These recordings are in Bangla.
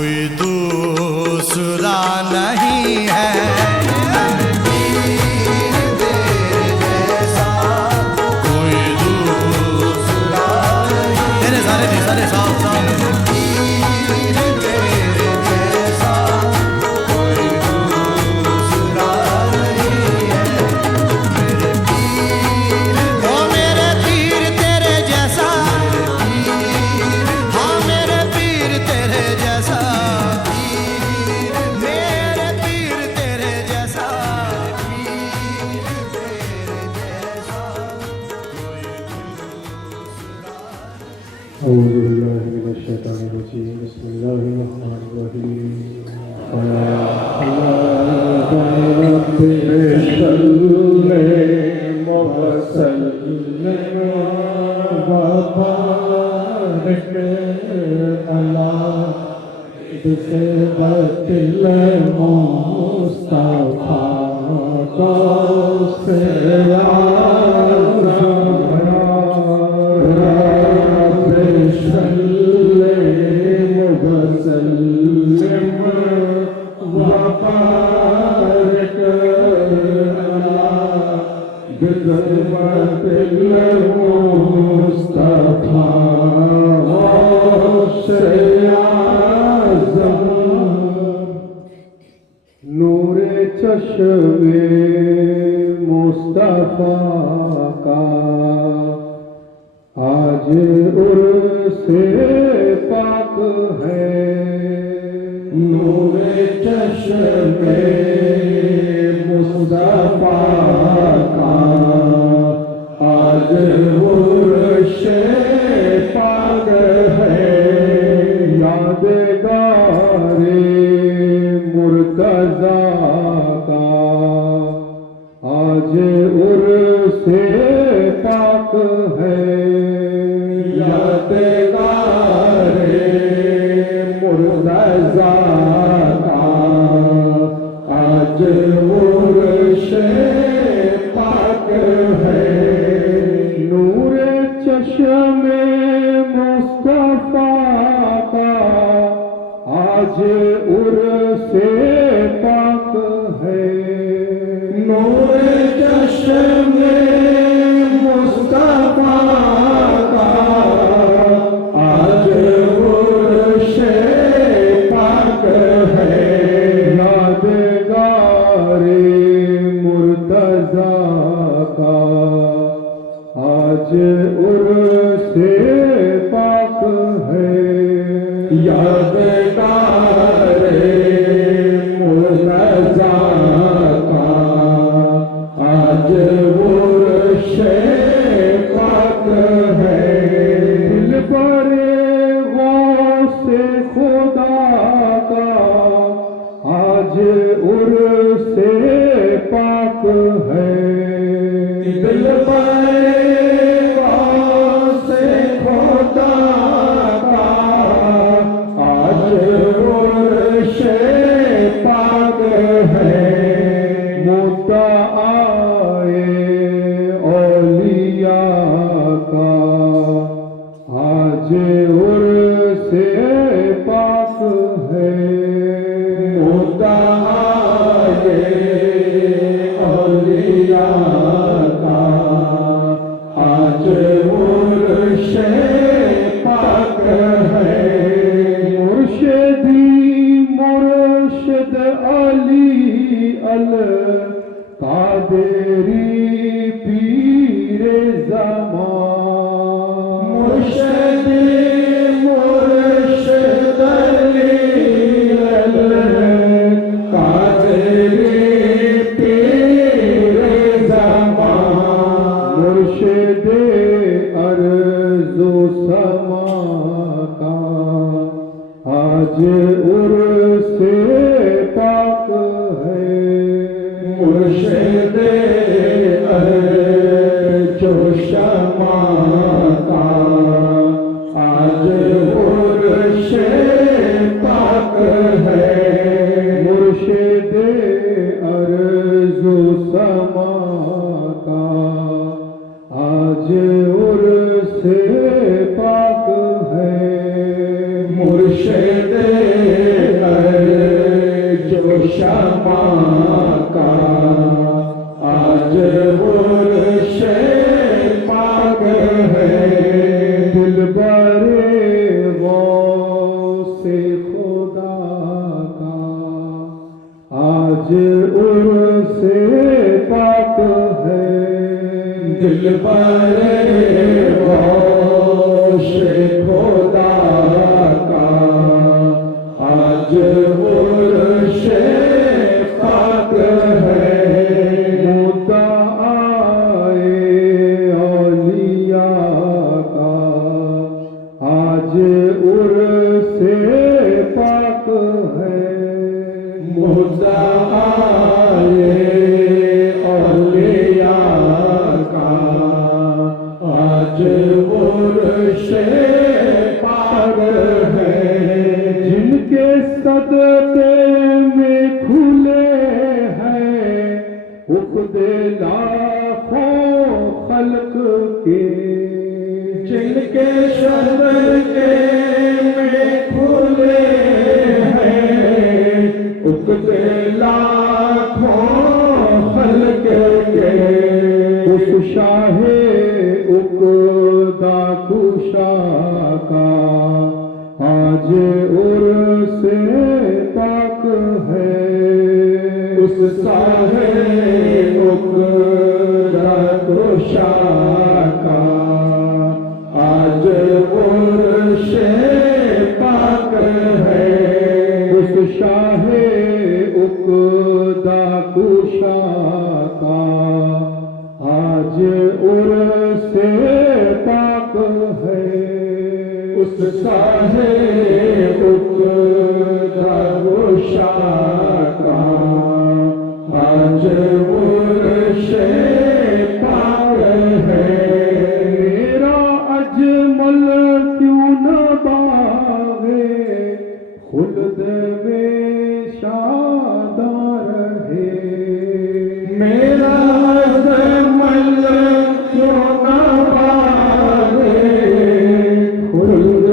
कोई दूसरा नहीं है कोई दूसरा तेरे सारे साफ أعوذ بالله من الشيطان الرجيم بسم الله الرحمن الرحيم رب سلم وسلم وبارك على بصفة المصطفى نور چشم مصطفیٰ کا آج عرس پاک ہے نور چشم مصطفیٰ کا آج عرس پاک ہے یادگار مرتضیٰ کا آج عرس پاک ہے یادگار مرتضیٰ کا آج عرس پاک ہے نور چشم مصطفیٰ کا آج عرس پاک ہے نور چشم مصطفیٰ کا آج عرس پاک ہے یادگار مرتضیٰ کا آج عرس پاک ہے یادگار مرتضیٰ کا آج عرس پاک ہے دل پر غوث خدا کا آج عرس پاک ہے دل پر غوث خدا کا آج عرس پاک ہے مدعا اولیاء کا آج عرس پاک ہے مدعا اولیاء کا آج عرس پاک ہے مرشد علی القادری پیر زمان مرشد علی القادری پیر زمان مرشد ارض و سما کا آج عرس پاک ہے مرشد ارض و سما کا آج عرس پاک ہے مرشد ارض و سما کا آج عرس پاک ہے مرشد शमा का आज उर्श पाक है दिलबर से खुदा का आज उर्स पाक है दिलबर से खुदा का आज उर्स पाक है मुद्दा आए औलिया का आज उर्स पाक है मुद्दा आए औलिया का आज उर्स पाक है जिनके सदक़े में खुले हैं उक़दे लाखों खल्क़ के जिनके सदक़े में खुले हैं उक़दे लाखों खल्क़ के उस शाहे उक़दा कुशा का आज उर्स पाक है उस साहे उक़दा कुशा का आज उर्स पाक है उस शाहे उक़दा कुशा का आज उर्स पाक है उस साहे उक़दा कुशा का आज उर्स पाक है मेरा अजमल क्यों न बावे खुल्द में शादार है मेरा अजमल क्यों न बावे खुल्द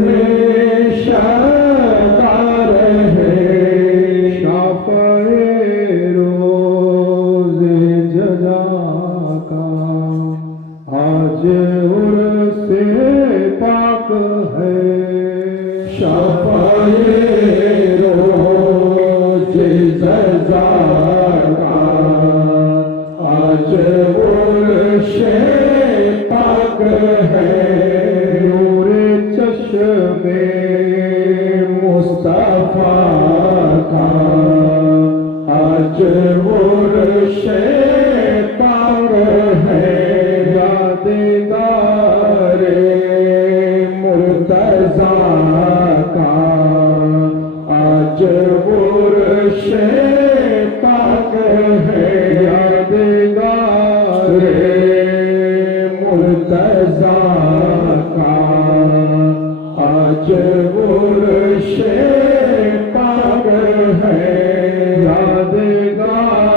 में शादार है शाफ़े रोज़े जज़ा का आज उर्स पाक है शाफ़े रोज़े जज़ा का आज उर्स पाक है नूरे चश्मे मुस्तफ़ा का आज उर्स पाक है यादगारे मुर्तज़ा का आज उर्स पाक है यादगारे मुर्तज़ा का आज उर्स पाक है यादगारे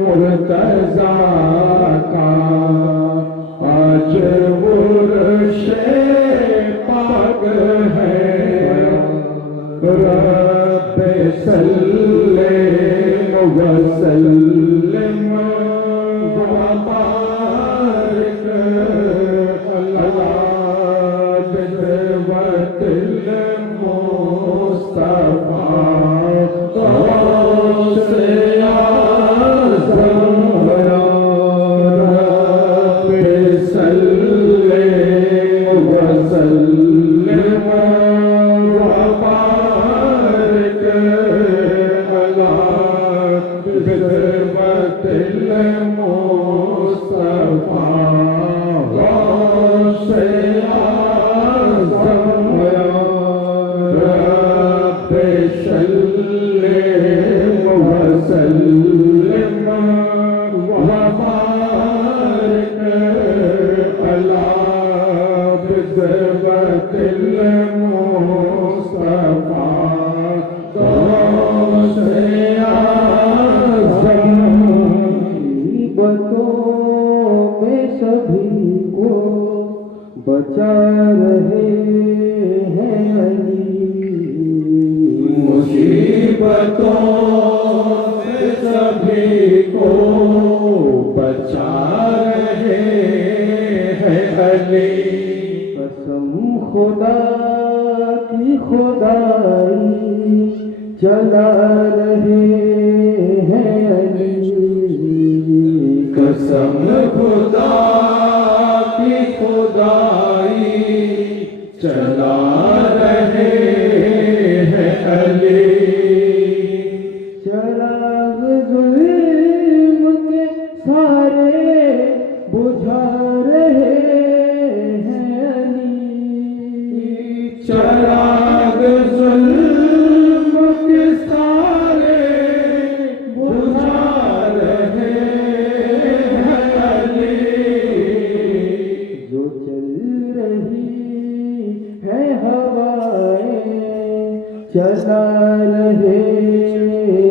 मुर्तज़ा का आज उर्स पाक है रब्बे सल्ले व सल्लिम व बारिक अला बिदवतिल मुस्तफा गौसे आज़म रब्बे सल्ले व सल्लिम व बारिक अला बिदवतिल मुस्तफा गौसे आज़म रब्बे सल्ले व सल्लिम व बारिक अला बिदवतिल मुस्तफा गौसे आज़म मुसीबतों में सभी को बचा रहे हैं अली मुसीबतों کی خدائی چلا رہے ہیں علی، قسم خدا کی خدائی چلا رہے ہیں علی، چراغ ظلم کے سارے بجھا رہے ہیں علی، چراغ ظلم کے سارے بجھا رہے ہیں علی، جو چل رہی ہے ہوائیں چلا رہے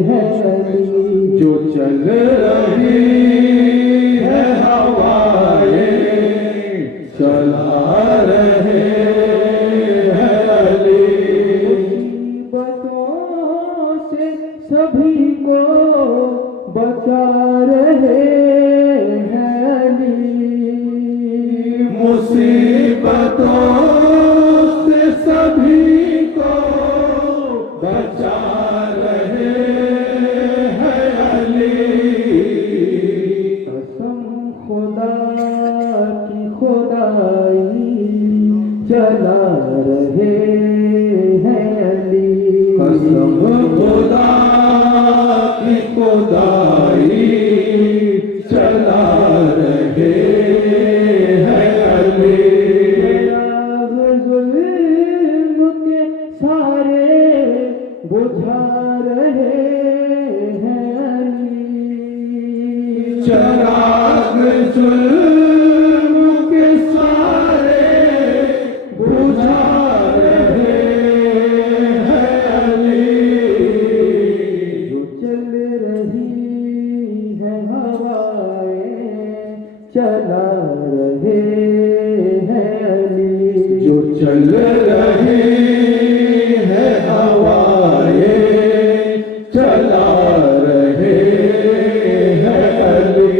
ہیں علی، جو چل رہی ہے ہوائیں چلا رہے ہیں علی، مصیبتوں سے سبھی کو بچا رہے ہیں علی، مصیبتوں سے سبھی کو بچا رہے ہیں علی، قسم خدا کی خدائی چلا رہے ہیں علی، قسم خدا کی خدائی چلا رہے ہیں علی، چراغ ظلم کے سارے بجھا رہے ہیں علی، چراغ ظلم کے سارے بجھا رہے ہیں علی، جو چل رہی ہے ہوائیں چلا رہے ہیں علی، جو چل رہی ہے ہوائیں چلا رہے ہیں علی،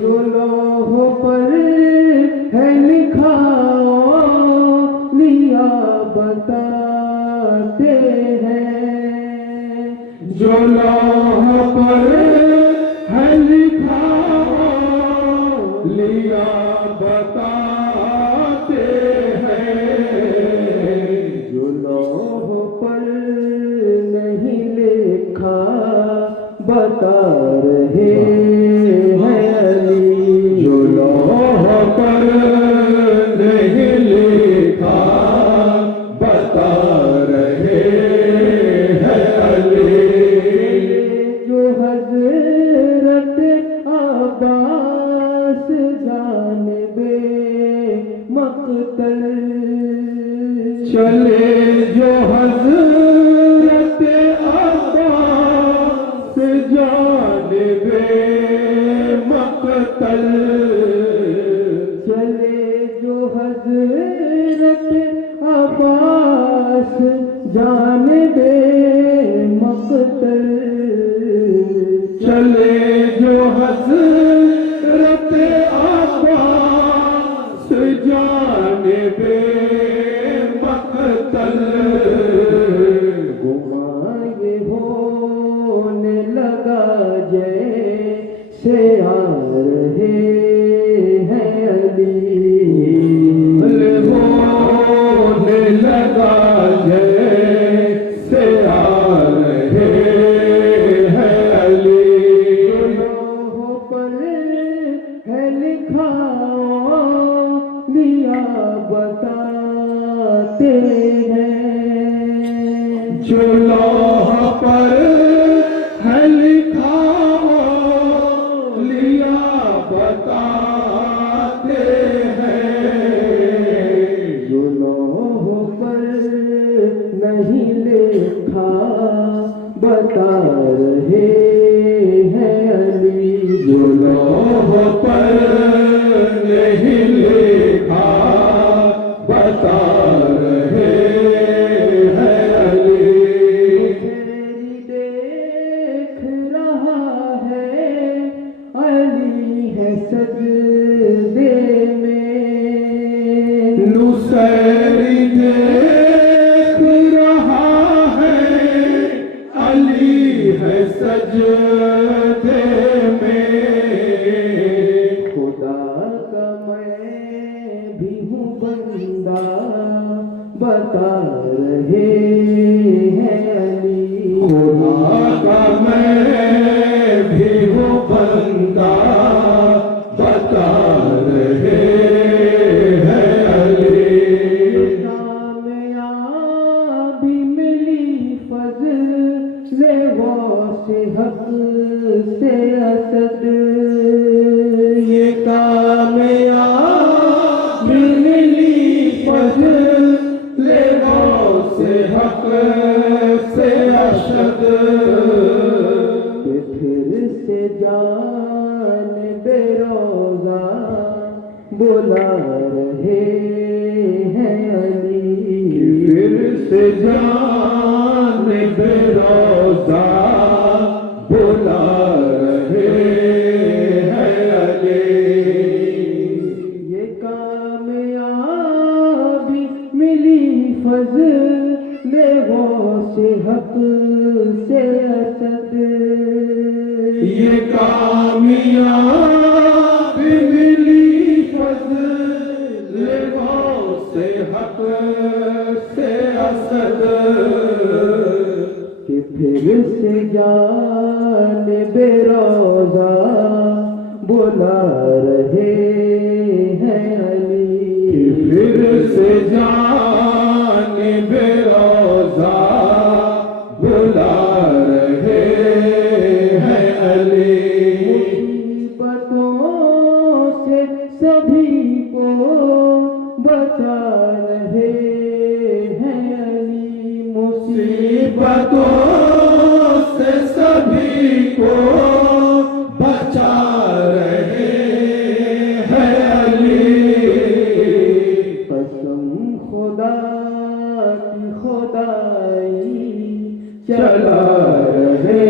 جو لوح پر ہے لکھا لیا بتاتے ہیں، جو لوح پر ہے لکھا لیا بتاتے ہیں، جو لوح پر نہیں لکھا بتا رہے ہیں علی، جو لوح پر نہیں لکھا بتا رہے ہیں علی، جو حضرت عباس جانب مقتل چلے، جو حضرت عباس جانب مقتل چلے، جو حضرت عباس جانب مقتل چلے، جو حضرت عباس جانب مقتل، گمان یہ ہونے لگا جیسے آ رہے ہیں علی، ہونے لگا جیسے آ رہے ہیں علی، لوح پر ہے لکھا لیا بتاتے ہیں، جو لوح پر ہے لکھا لیا بتاتے ہیں، جو لوح پر نہیں لکھا بتا رہے ہیں علی، جو لوح پر نہیں لکھا بتا رہے ہیں علی، تیری دیکھ رہا ہے علی ہے سجدے میں، نصیری بتا رہے ہیں علی خدا کا میں بھی ہوں بندہ بتا رہے ہیں علی کامیابی ملی فضل غوث حق سے اسد یہ کامیابی ملی فضل غوث حق سے ارشد کہ پھر سے جان بے روزہ بلا رہے ہیں علی پھر سے جان بے روزہ بلا رہے ہیں علی یہ کامیابی ملی فضل غوث حق سے اسد یہ کامیابی ملی فضل غوث حق سے اسد کہ پھر سے جان بے روزہ بلا رہے ہیں علی پھر سے جان بے روزہ بلا رہے ہیں علی مصیبتوں سے سبھی کو بچا رہے ہیں علی مصیبتوں سے سبھی کو بچا رہے ہیں علی قسم خدا کی خدائی چلا رہے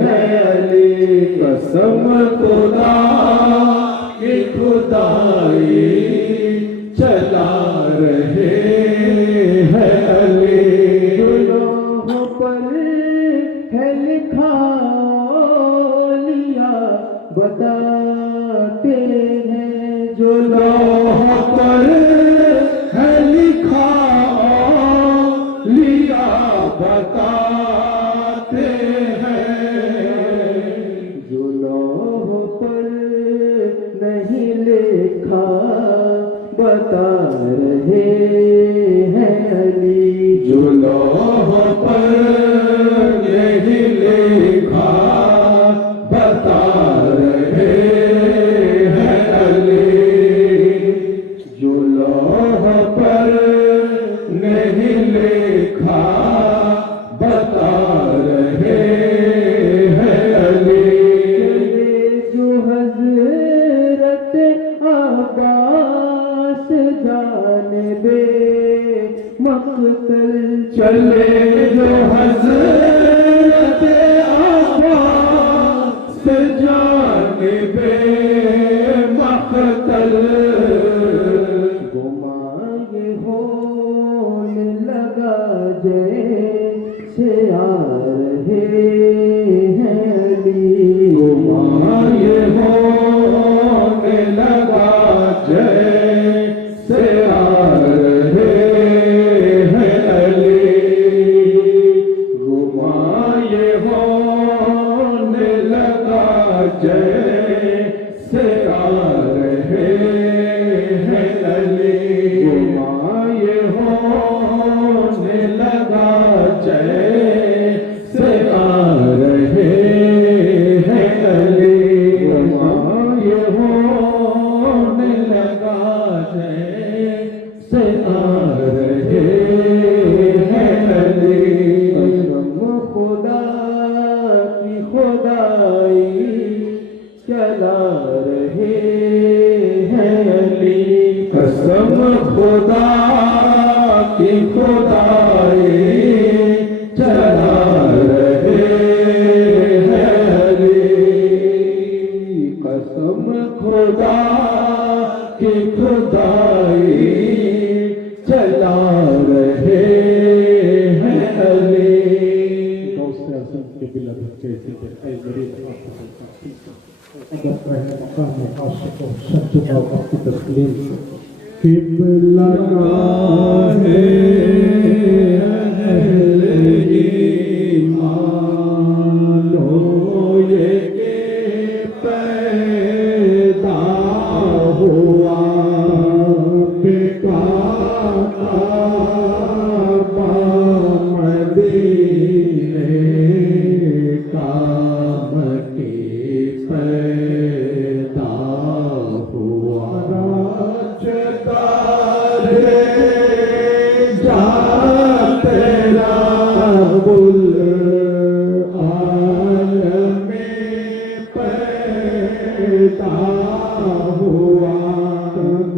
ہیں علی قسم خدا کی خدائی چلا رہے ہیں علی لوح پر ہے لکھا لیا بتاتے ہیں جو لوح پر ہے لکھا لیا بتاتے ہیں جو لوح پر نہیں لکھا بتا رہے ہیں علی جو لوح پر نہیں لکھا بتا رہے ہیں علی جو لوح پر نہیں لکھا بتا رہے ہیں علی جو حضرت عباس جانب مقتل چلے جو حضرت عباس جانب مقتل گمائے ہونے لگا جیسے آ رہے ہیں علی گمائے ہونے لگا جیسے آ رہے ہیں علی گمائے ہونے لگا جیسے آ رہے ہیں علی گمائے ہونے لگا جیسے آ رہے ہیں علی گمائے ہونے لگا جیسے آ رہے ہیں علی قسم خدا کی خدائی چلا رہے ہیں علی قسم خدا کی خدائی چلا رہے ہیں علی قسم خدا کی خدائی چلا رہے ہیں علی قبلہ گاہ मदीने का मकी पैदा हुआ राजदार जाते राबुल आलमे पैदा हुआ तन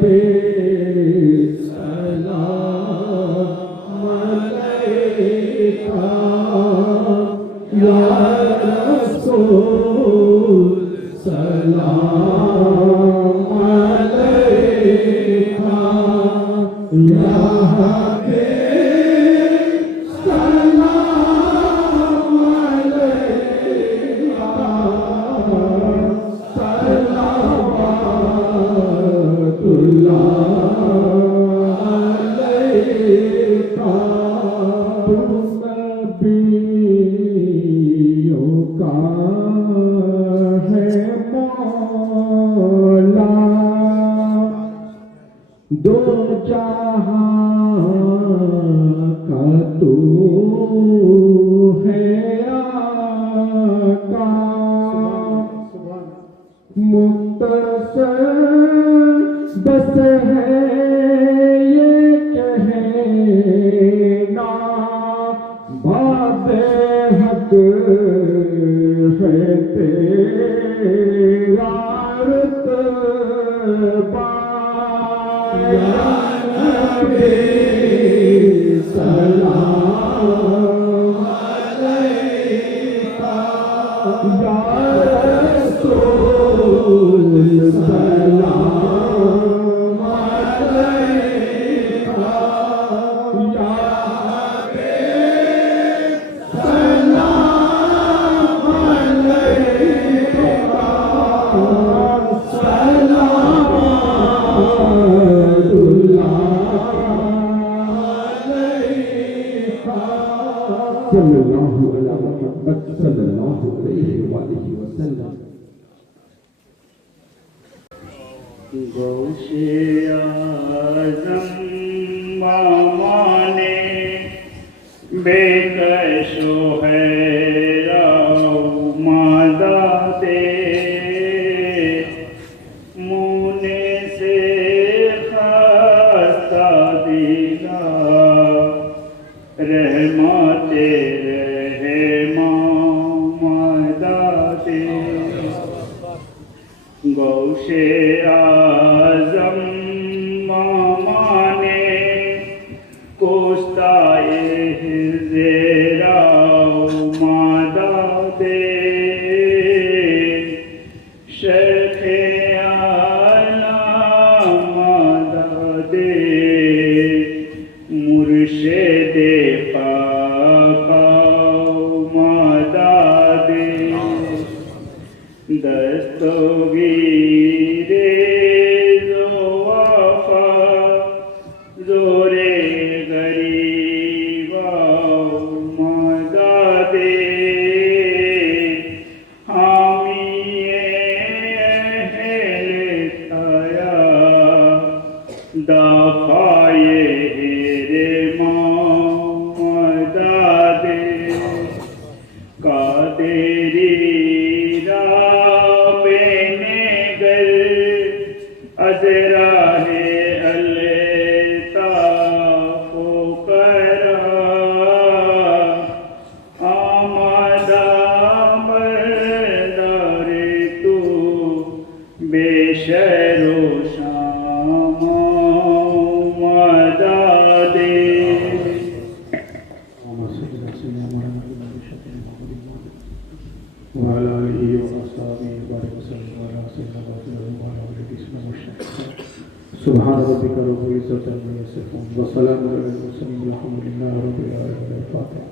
से सलाम या रसूल सलाम अलैका या हबीब सलाम अलैका सलावतुल्लाह अलैका तुम नबियों का है मौला दो जहां का तू है आका मुक्तसर बस है ये कहना बाबे हक है तेरा रुतबा या नबी सलाम अलैका या रसूल सलाम अलैका या हबीब सलाम अलैका सल्लल्लाहु अला मुहम्मद सल्लल्लाहु अलैहि वसल्लम गौशे आज़म माने बेकशो है मादा दे मुने से खासा दिला रहमते रहमा मादा दे गौशे आज़म माने कोस्ताए ज़ेरा मादा दे शेखे आला मादा दे मुर्शिदे पाका मादा दे दस्तगीरे जो वफा जोरे गरीबा मदा दे हामिए अहले थाया दाफाए हेरे मदा दे कादेरी अजरा है अल्ताफ करा आमदा मरदारे तू बेशरो शाम मदा दे وعلى آله وأصحابه وبارك وسلم على سيدنا محمد وعلى آله وصحبه وسلم سبحان ربك رب العزة عما يصفون وسلام على المرسلين والحمد لله رب العالمين الفاتحة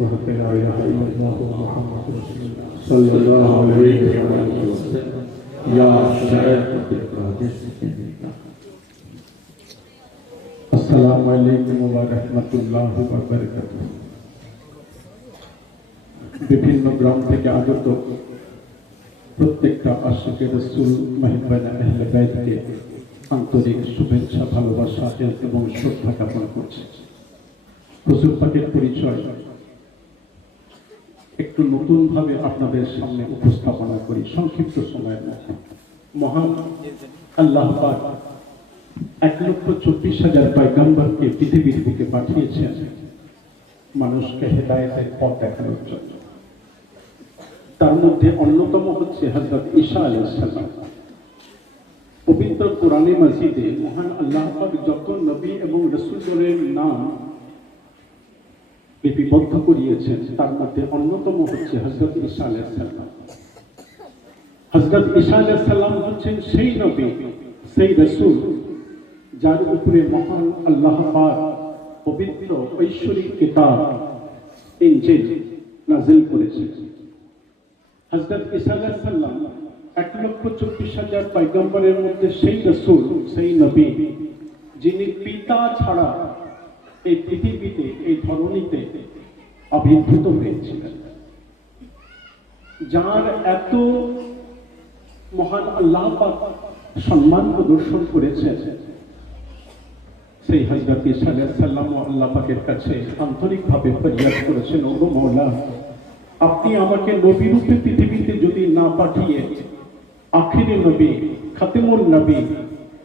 وحق لا إله إلا الله محمد رسول الله صلى الله عليه وسلم يا شيخ السلام عليكم ورحمة الله وبركاته বিভিন্ন গ্রাম থেকে আগত প্রত্যেকটা আশিকে রাসূল মেহমানে আহলে বাইতকে আন্তরিক শুভেচ্ছা ভালোবাসা এবং শ্রদ্ধা জ্ঞাপন করছি। রাসূল পাকের পরিচয় একটু নতুন ভাবে আপনাদের সামনে উপস্থাপনা করি সংক্ষিপ্ত সময়ের মধ্যে। মহান আল্লাহ পাক 1,24,000 পয়গম্বরকে পৃথিবীর বুকে পাঠিয়েছেন মানুষকে হেদায়েতের পথ দেখানোর জন্য। তার মধ্যে অন্যতম হচ্ছে হযরত ঈসা আলাইহিস সালাম। পবিত্র কোরআনে মাজিদে মহান আল্লাহ পাক যত নবী এবং রাসূলের নাম লিপিবদ্ধ করিয়েছেন তার মধ্যে অন্যতম হচ্ছে হযরত ঈসা আলাইহিস সালাম। হযরত ঈসা আলাইহিস সালাম হচ্ছেন সেই নবী, সেই রাসূল যার উপরে মহান আল্লাহ পাক পবিত্র ঐশ্বরিক কিতাব ইনজিল নাযিল করেছেন। হযরত ঈসা আলাইহিস সালাম 1,24,000 পয়গম্বরের মধ্যে সেই রাসূল, সেই নবী যিনি পিতা ছাড়া এই পৃথিবীতে, এই ধরণীতে আবির্ভূত হয়েছিলেন, যার এত মহান আল্লাহ পাক সম্মান প্রদর্শন করেছেন, সেই হযরত ঈসা আলাইহিস সালাম ও আল্লাহ পাকের কাছে আন্তরিকভাবে ফরিয়াদ করেছেন, ওগো মাওলা, আপনি আমাকে নবী রূপে পৃথিবীতে যদি না পাঠিয়ে আখিরি নবী, খাতিমুন নবী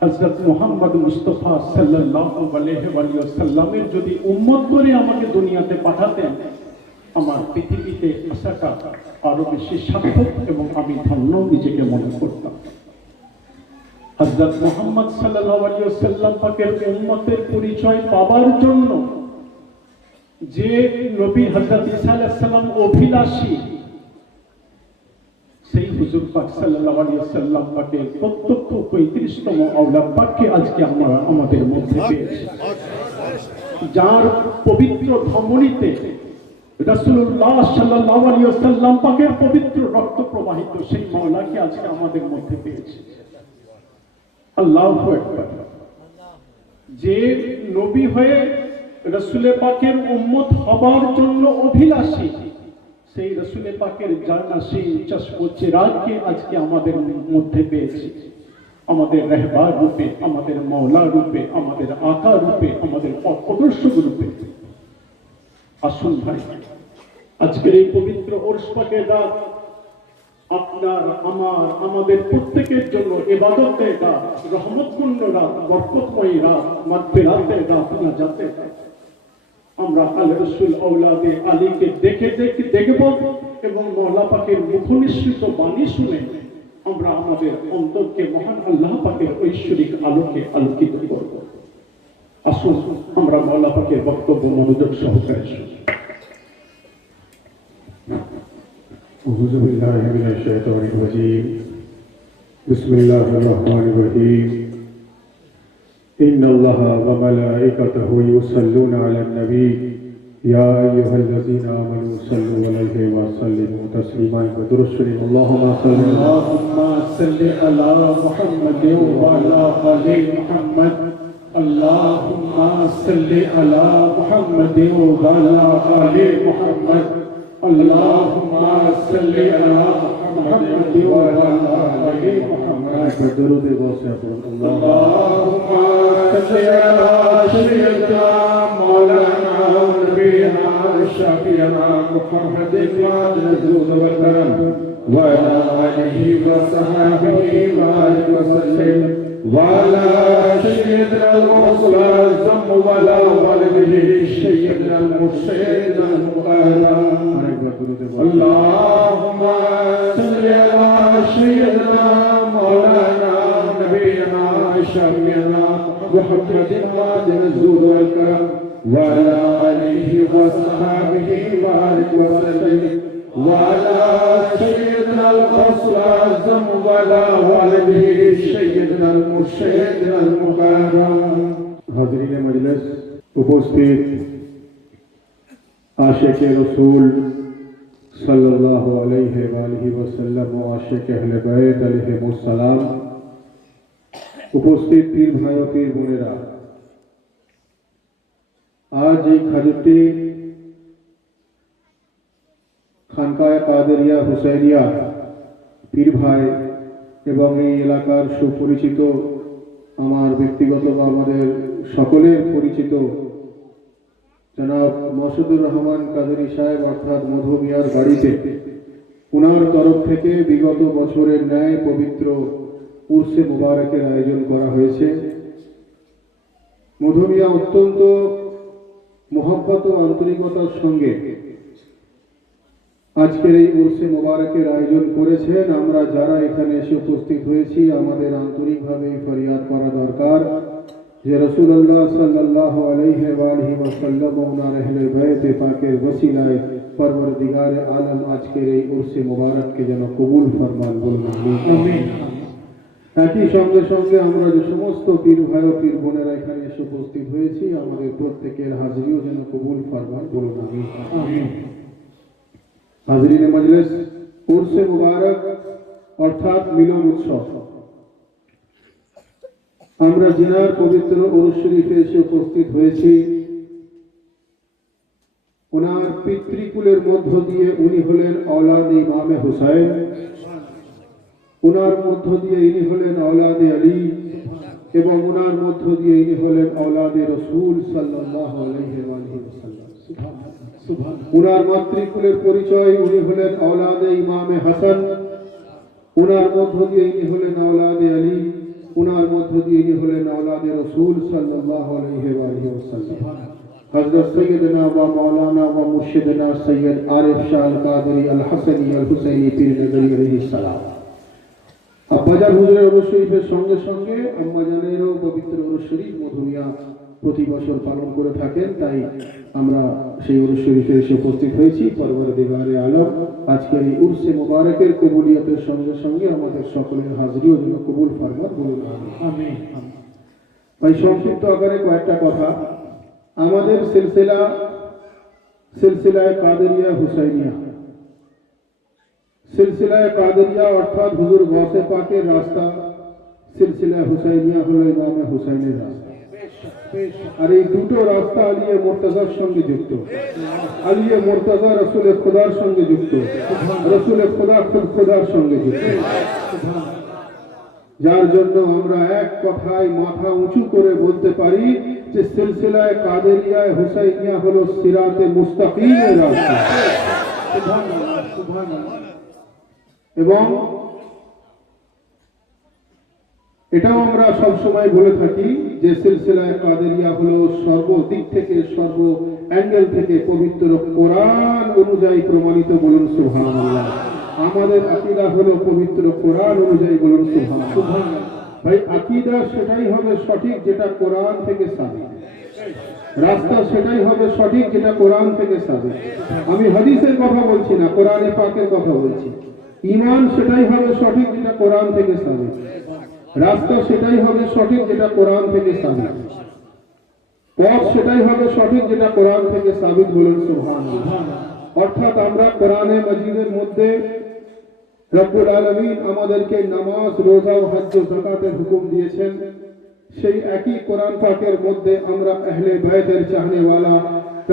হযরত মুহাম্মদ মুস্তাফা সাল্লাল্লাহু আলাইহি ওয়াসাল্লামের যদি উম্মত করে আমাকে দুনিয়াতে পাঠাতেন, আমার পৃথিবীতে আসাটা আরো বেশি সার্থক এবং আমি ধন্য নিজেকে মনে করতাম। হযরত মুহাম্মদ সাল্লাল্লাহু আলাইহি ওয়াসাল্লাম পাকের উম্মতের পরিচয় পাওয়ার জন্য যে নবী হযরত ঈসা আলাইহিস সালাম অভিলাষী, সেই হুজুর পাক সাল্লাল্লাহু আলাইহি ওয়াসাল্লাম পাকের প্রত্যক্ষ 35তম আওলাদ পাককে আজকে আমরা আমাদের মধ্যে পেয়েছি, যার পবিত্র ধমনীতে রাসূলুল্লাহ সাল্লাল্লাহু আলাইহি ওয়াসাল্লাম পাকের পবিত্র রক্ত প্রবাহিত, সেই মাওলাকে আজকে আমাদের মধ্যে পেয়েছি। আল্লাহু আকবার। যে নবী হয়ে রাসূল পাকের উম্মত হবার জন্য অভিলাষী, সেই রাসূল পাকের জানাশীন চশম চিরাগকে আজকে আমাদের মধ্যে পেয়েছি, আমাদের রাহবার রূপে, আমাদের মাওলা রূপে, আমাদের আকা রূপে, আমাদের পথ প্রদর্শক রূপে। আসুন ভাই, আজকের এই পবিত্র ওরস পাকের রাত আপনার, আমার, আমাদের প্রত্যেকের জন্য ইবাদতের রাত, রহমতপূর্ণ রাত, বরকতময় রাত, মাগফিরাতের রাত, নাজাতের রাত। আমরা আলে রাসূল আওলাদে আলীকে দেখব এবং মওলা পাকের মুখনিসৃত বাণী শুনে আমরা আমাদের অন্তরকে মহান আল্লাহ পাকের ঐশ্বরিক আলোকে আলোকিত করব। আসুন আমরা মওলা পাকের বক্তব্য মনোযোগ সহকারে শুনি। أعوذ بالله من الشيطان الرجيم بسم الله الرحمن الرحيم إن الله وملائكته يصلون على النبي يا أيها الذين آمنوا صلوا عليه وسلموا تسليما ودرسل اللهم صل على محمد وعلى آل محمد اللهم صل على محمد وعلى آل محمد اللهم صل على محمد وعلى آل محمد بدرود واسعون اللهم صل على سيدنا مولانا ونبينا شفيعنا محمد الجود والكرم وعلى آله وصحبه وبارك وسلم وعلى سيدنا الرسول الزم ولا والده سيدنا المرسل المقرم اللهم صل على سيدنا مولانا نبينا شفيعنا محمد الجود والكرم وعلى آله وصحبه وبارك وسلم وعلى سيدنا الرسول الزم ولا والده سيدنا المرسل المقرم हाज़रीन मजलिस, उपस्थित आशिक़ रसूल सल्लल्लाहु अलैहि वसल्लम व आशिक़ अहले बैत अलैहिमुस्सलाम, उपस्थित पीर भाई और पीर बोनेरा, आज एक खजूरटी खानकाए कादेरिया हुसैनिया पीर भाई এবং এই এলাকার সুপরিচিত, আমার ব্যক্তিগত বা আমাদের সকলের পরিচিত জনাব মসুদুর রহমান কাদেরী সাহেব অর্থাৎ মধু মিয়ার বাড়িতে ওনার তরফ থেকে বিগত বছরের ন্যায় পবিত্র উরসে মুবারকের আয়োজন করা হয়েছে। মধুমিয়া অত্যন্ত মোহাব্বত ও আন্তরিকতার সঙ্গে আজকের এই উরসে মোবারকের আয়োজন করেছেন। আমরা যারা এখানে এসে উপস্থিত হয়েছি আমাদের আন্তরিকভাবে ফরিয়াদ করা দরকার যে রাসূলুল্লাহ সাল্লাল্লাহু আলাইহি ওয়া আলিহি ওয়াসাল্লাম ও ওনার আহলে বাইত পাকের ওসিলায় পরওয়ারদিগার আলম আজকের এই উরসে মোবারককে যেন কবুল ফরমান, বলুন আমিন। একই সঙ্গে সঙ্গে আমরা যে সমস্ত পীর ভাই ও পীর বোনেরা এখানে এসে উপস্থিত হয়েছি আমাদের প্রত্যেকের হাজিরিও যেন কবুল ফরমান, বলুন আমিন। হাজরিনে মজলিস, উরসে মুবারক অর্থাৎ মিলন উৎসব। আমরা জিনার পবিত্র উরস শরীফে এসে উপস্থিত হয়েছি। ওনার পিতৃকুলের মধ্য দিয়ে উনি হলেন औलाद ইমামে হুসাইন, ওনার মধ্য দিয়ে ইনি হলেন औलाद আলী, এবং ওনার মধ্য দিয়ে ইনি হলেন औलाद রাসূল সাল্লাল্লাহু আলাইহি ওয়াসাল্লাম। উনার মাতৃকুলের পরিচয় উনি হলেন औलाद ইমামে হাসান, উনার মধ্য দিয়ে ইনি হলেন औलाद আলী, উনার মধ্য দিয়ে ইনি হলেন औलाद রাসূল সাল্লাল্লাহু আলাইহি ওয়াসাল্লাম। হযরত সৈয়দনা ওয়া মাওলানা ওয়া মুর্শিদনা সৈয়দ আরিফ শাহ আল কাদরি আল হাসানি আল হুসাইনি পীর নগরী আলাইহিস সালাম। আব্বাজান হুজুরের উরস শরীফের সঙ্গে সঙ্গে আম্মাজানেরও পবিত্র উরস শরীফ মধুমিয়া প্রতি বছর পালন করে থাকেন, তাই আমরা সেই উরস শরীফে এসে উপস্থিত হয়েছি। পরওয়ারদিগারে আলম আজকের এই উরসে মুবারকের কবুলিয়তের সঙ্গে সঙ্গে আমাদের সকলের হাজিরিও যেন কবুল ফরমান, বলুন আমিন। ভাই সংক্ষিপ্ত আকারে কয়েকটা কথা। আমাদের সিলসিলায়ে কাদেরিয়া হুসাইনিয়া, সিলসিলায়ে কাদেরিয়া অর্থাৎ হুজুর গৌসে পাকের রাস্তা, সিলসিলায়ে হুসাইনিয়া হলো ইমামে হুসাইনের রাস্তা। আর এই দুটো রাস্তা আলিয়ে মুর্তজার সঙ্গে যুক্ত। আলিয়ে মুর্তজা রাসূলে খোদার সঙ্গে যুক্ত, রাসূলে খোদা খুদ খোদার সঙ্গে যুক্ত। যার জন্য আমরা এক কথায় মাথা উঁচু করে বলতে পারি যে সিলসিলায়ে কাদেরিয়া হুসাইনিয়া হলো সিরাতে মুস্তাকিমের রাস্তা। সুবহানাল্লাহ, সুবহানাল্লাহ। এবং এটাও আমরা সব সময় বলে থাকি যে সিলসিলায়ে কাদেরিয়া হলো সর্বদিক থেকে, সর্ব অ্যাঙ্গেল থেকে পবিত্র কোরআন অনুযায়ী প্রমাণিত, বলুন সুবহানাল্লাহ। আমাদের আকীদা হলো পবিত্র কোরআন অনুযায়ী, বলুন সুবহানাল্লাহ। ভাই আকীদা সেটাই হবে সঠিক যেটা কোরআন থেকে সাবিত, রাস্তা সেটাই হবে সঠিক যেটা কোরআন থেকে সাবিত। আমি হাদিসের কথা বলছি না, কোরআনে পাকের কথা বলছি। ঈমান সেটাই হবে সঠিক যেটা কোরআন থেকে সাবিত, রাস্তা সেটাই হবে সঠিক যেটা কোরআন থেকে সাবিত, পথ সেটাই হবে সঠিক যেটা কোরআন থেকে সাবিত, বলেন সুবহানাল্লাহ। অর্থাৎ আমরা কোরআনে মাজিদের মধ্যে রব্বুল আলামিন আমাদেরকে নামাজ, রোজা ও হজ ও যাকাতের হুকুম দিয়েছেন। সেই একই কোরআন পাকের মধ্যে আমরা আহলে বাইতের চাহনেওয়ালা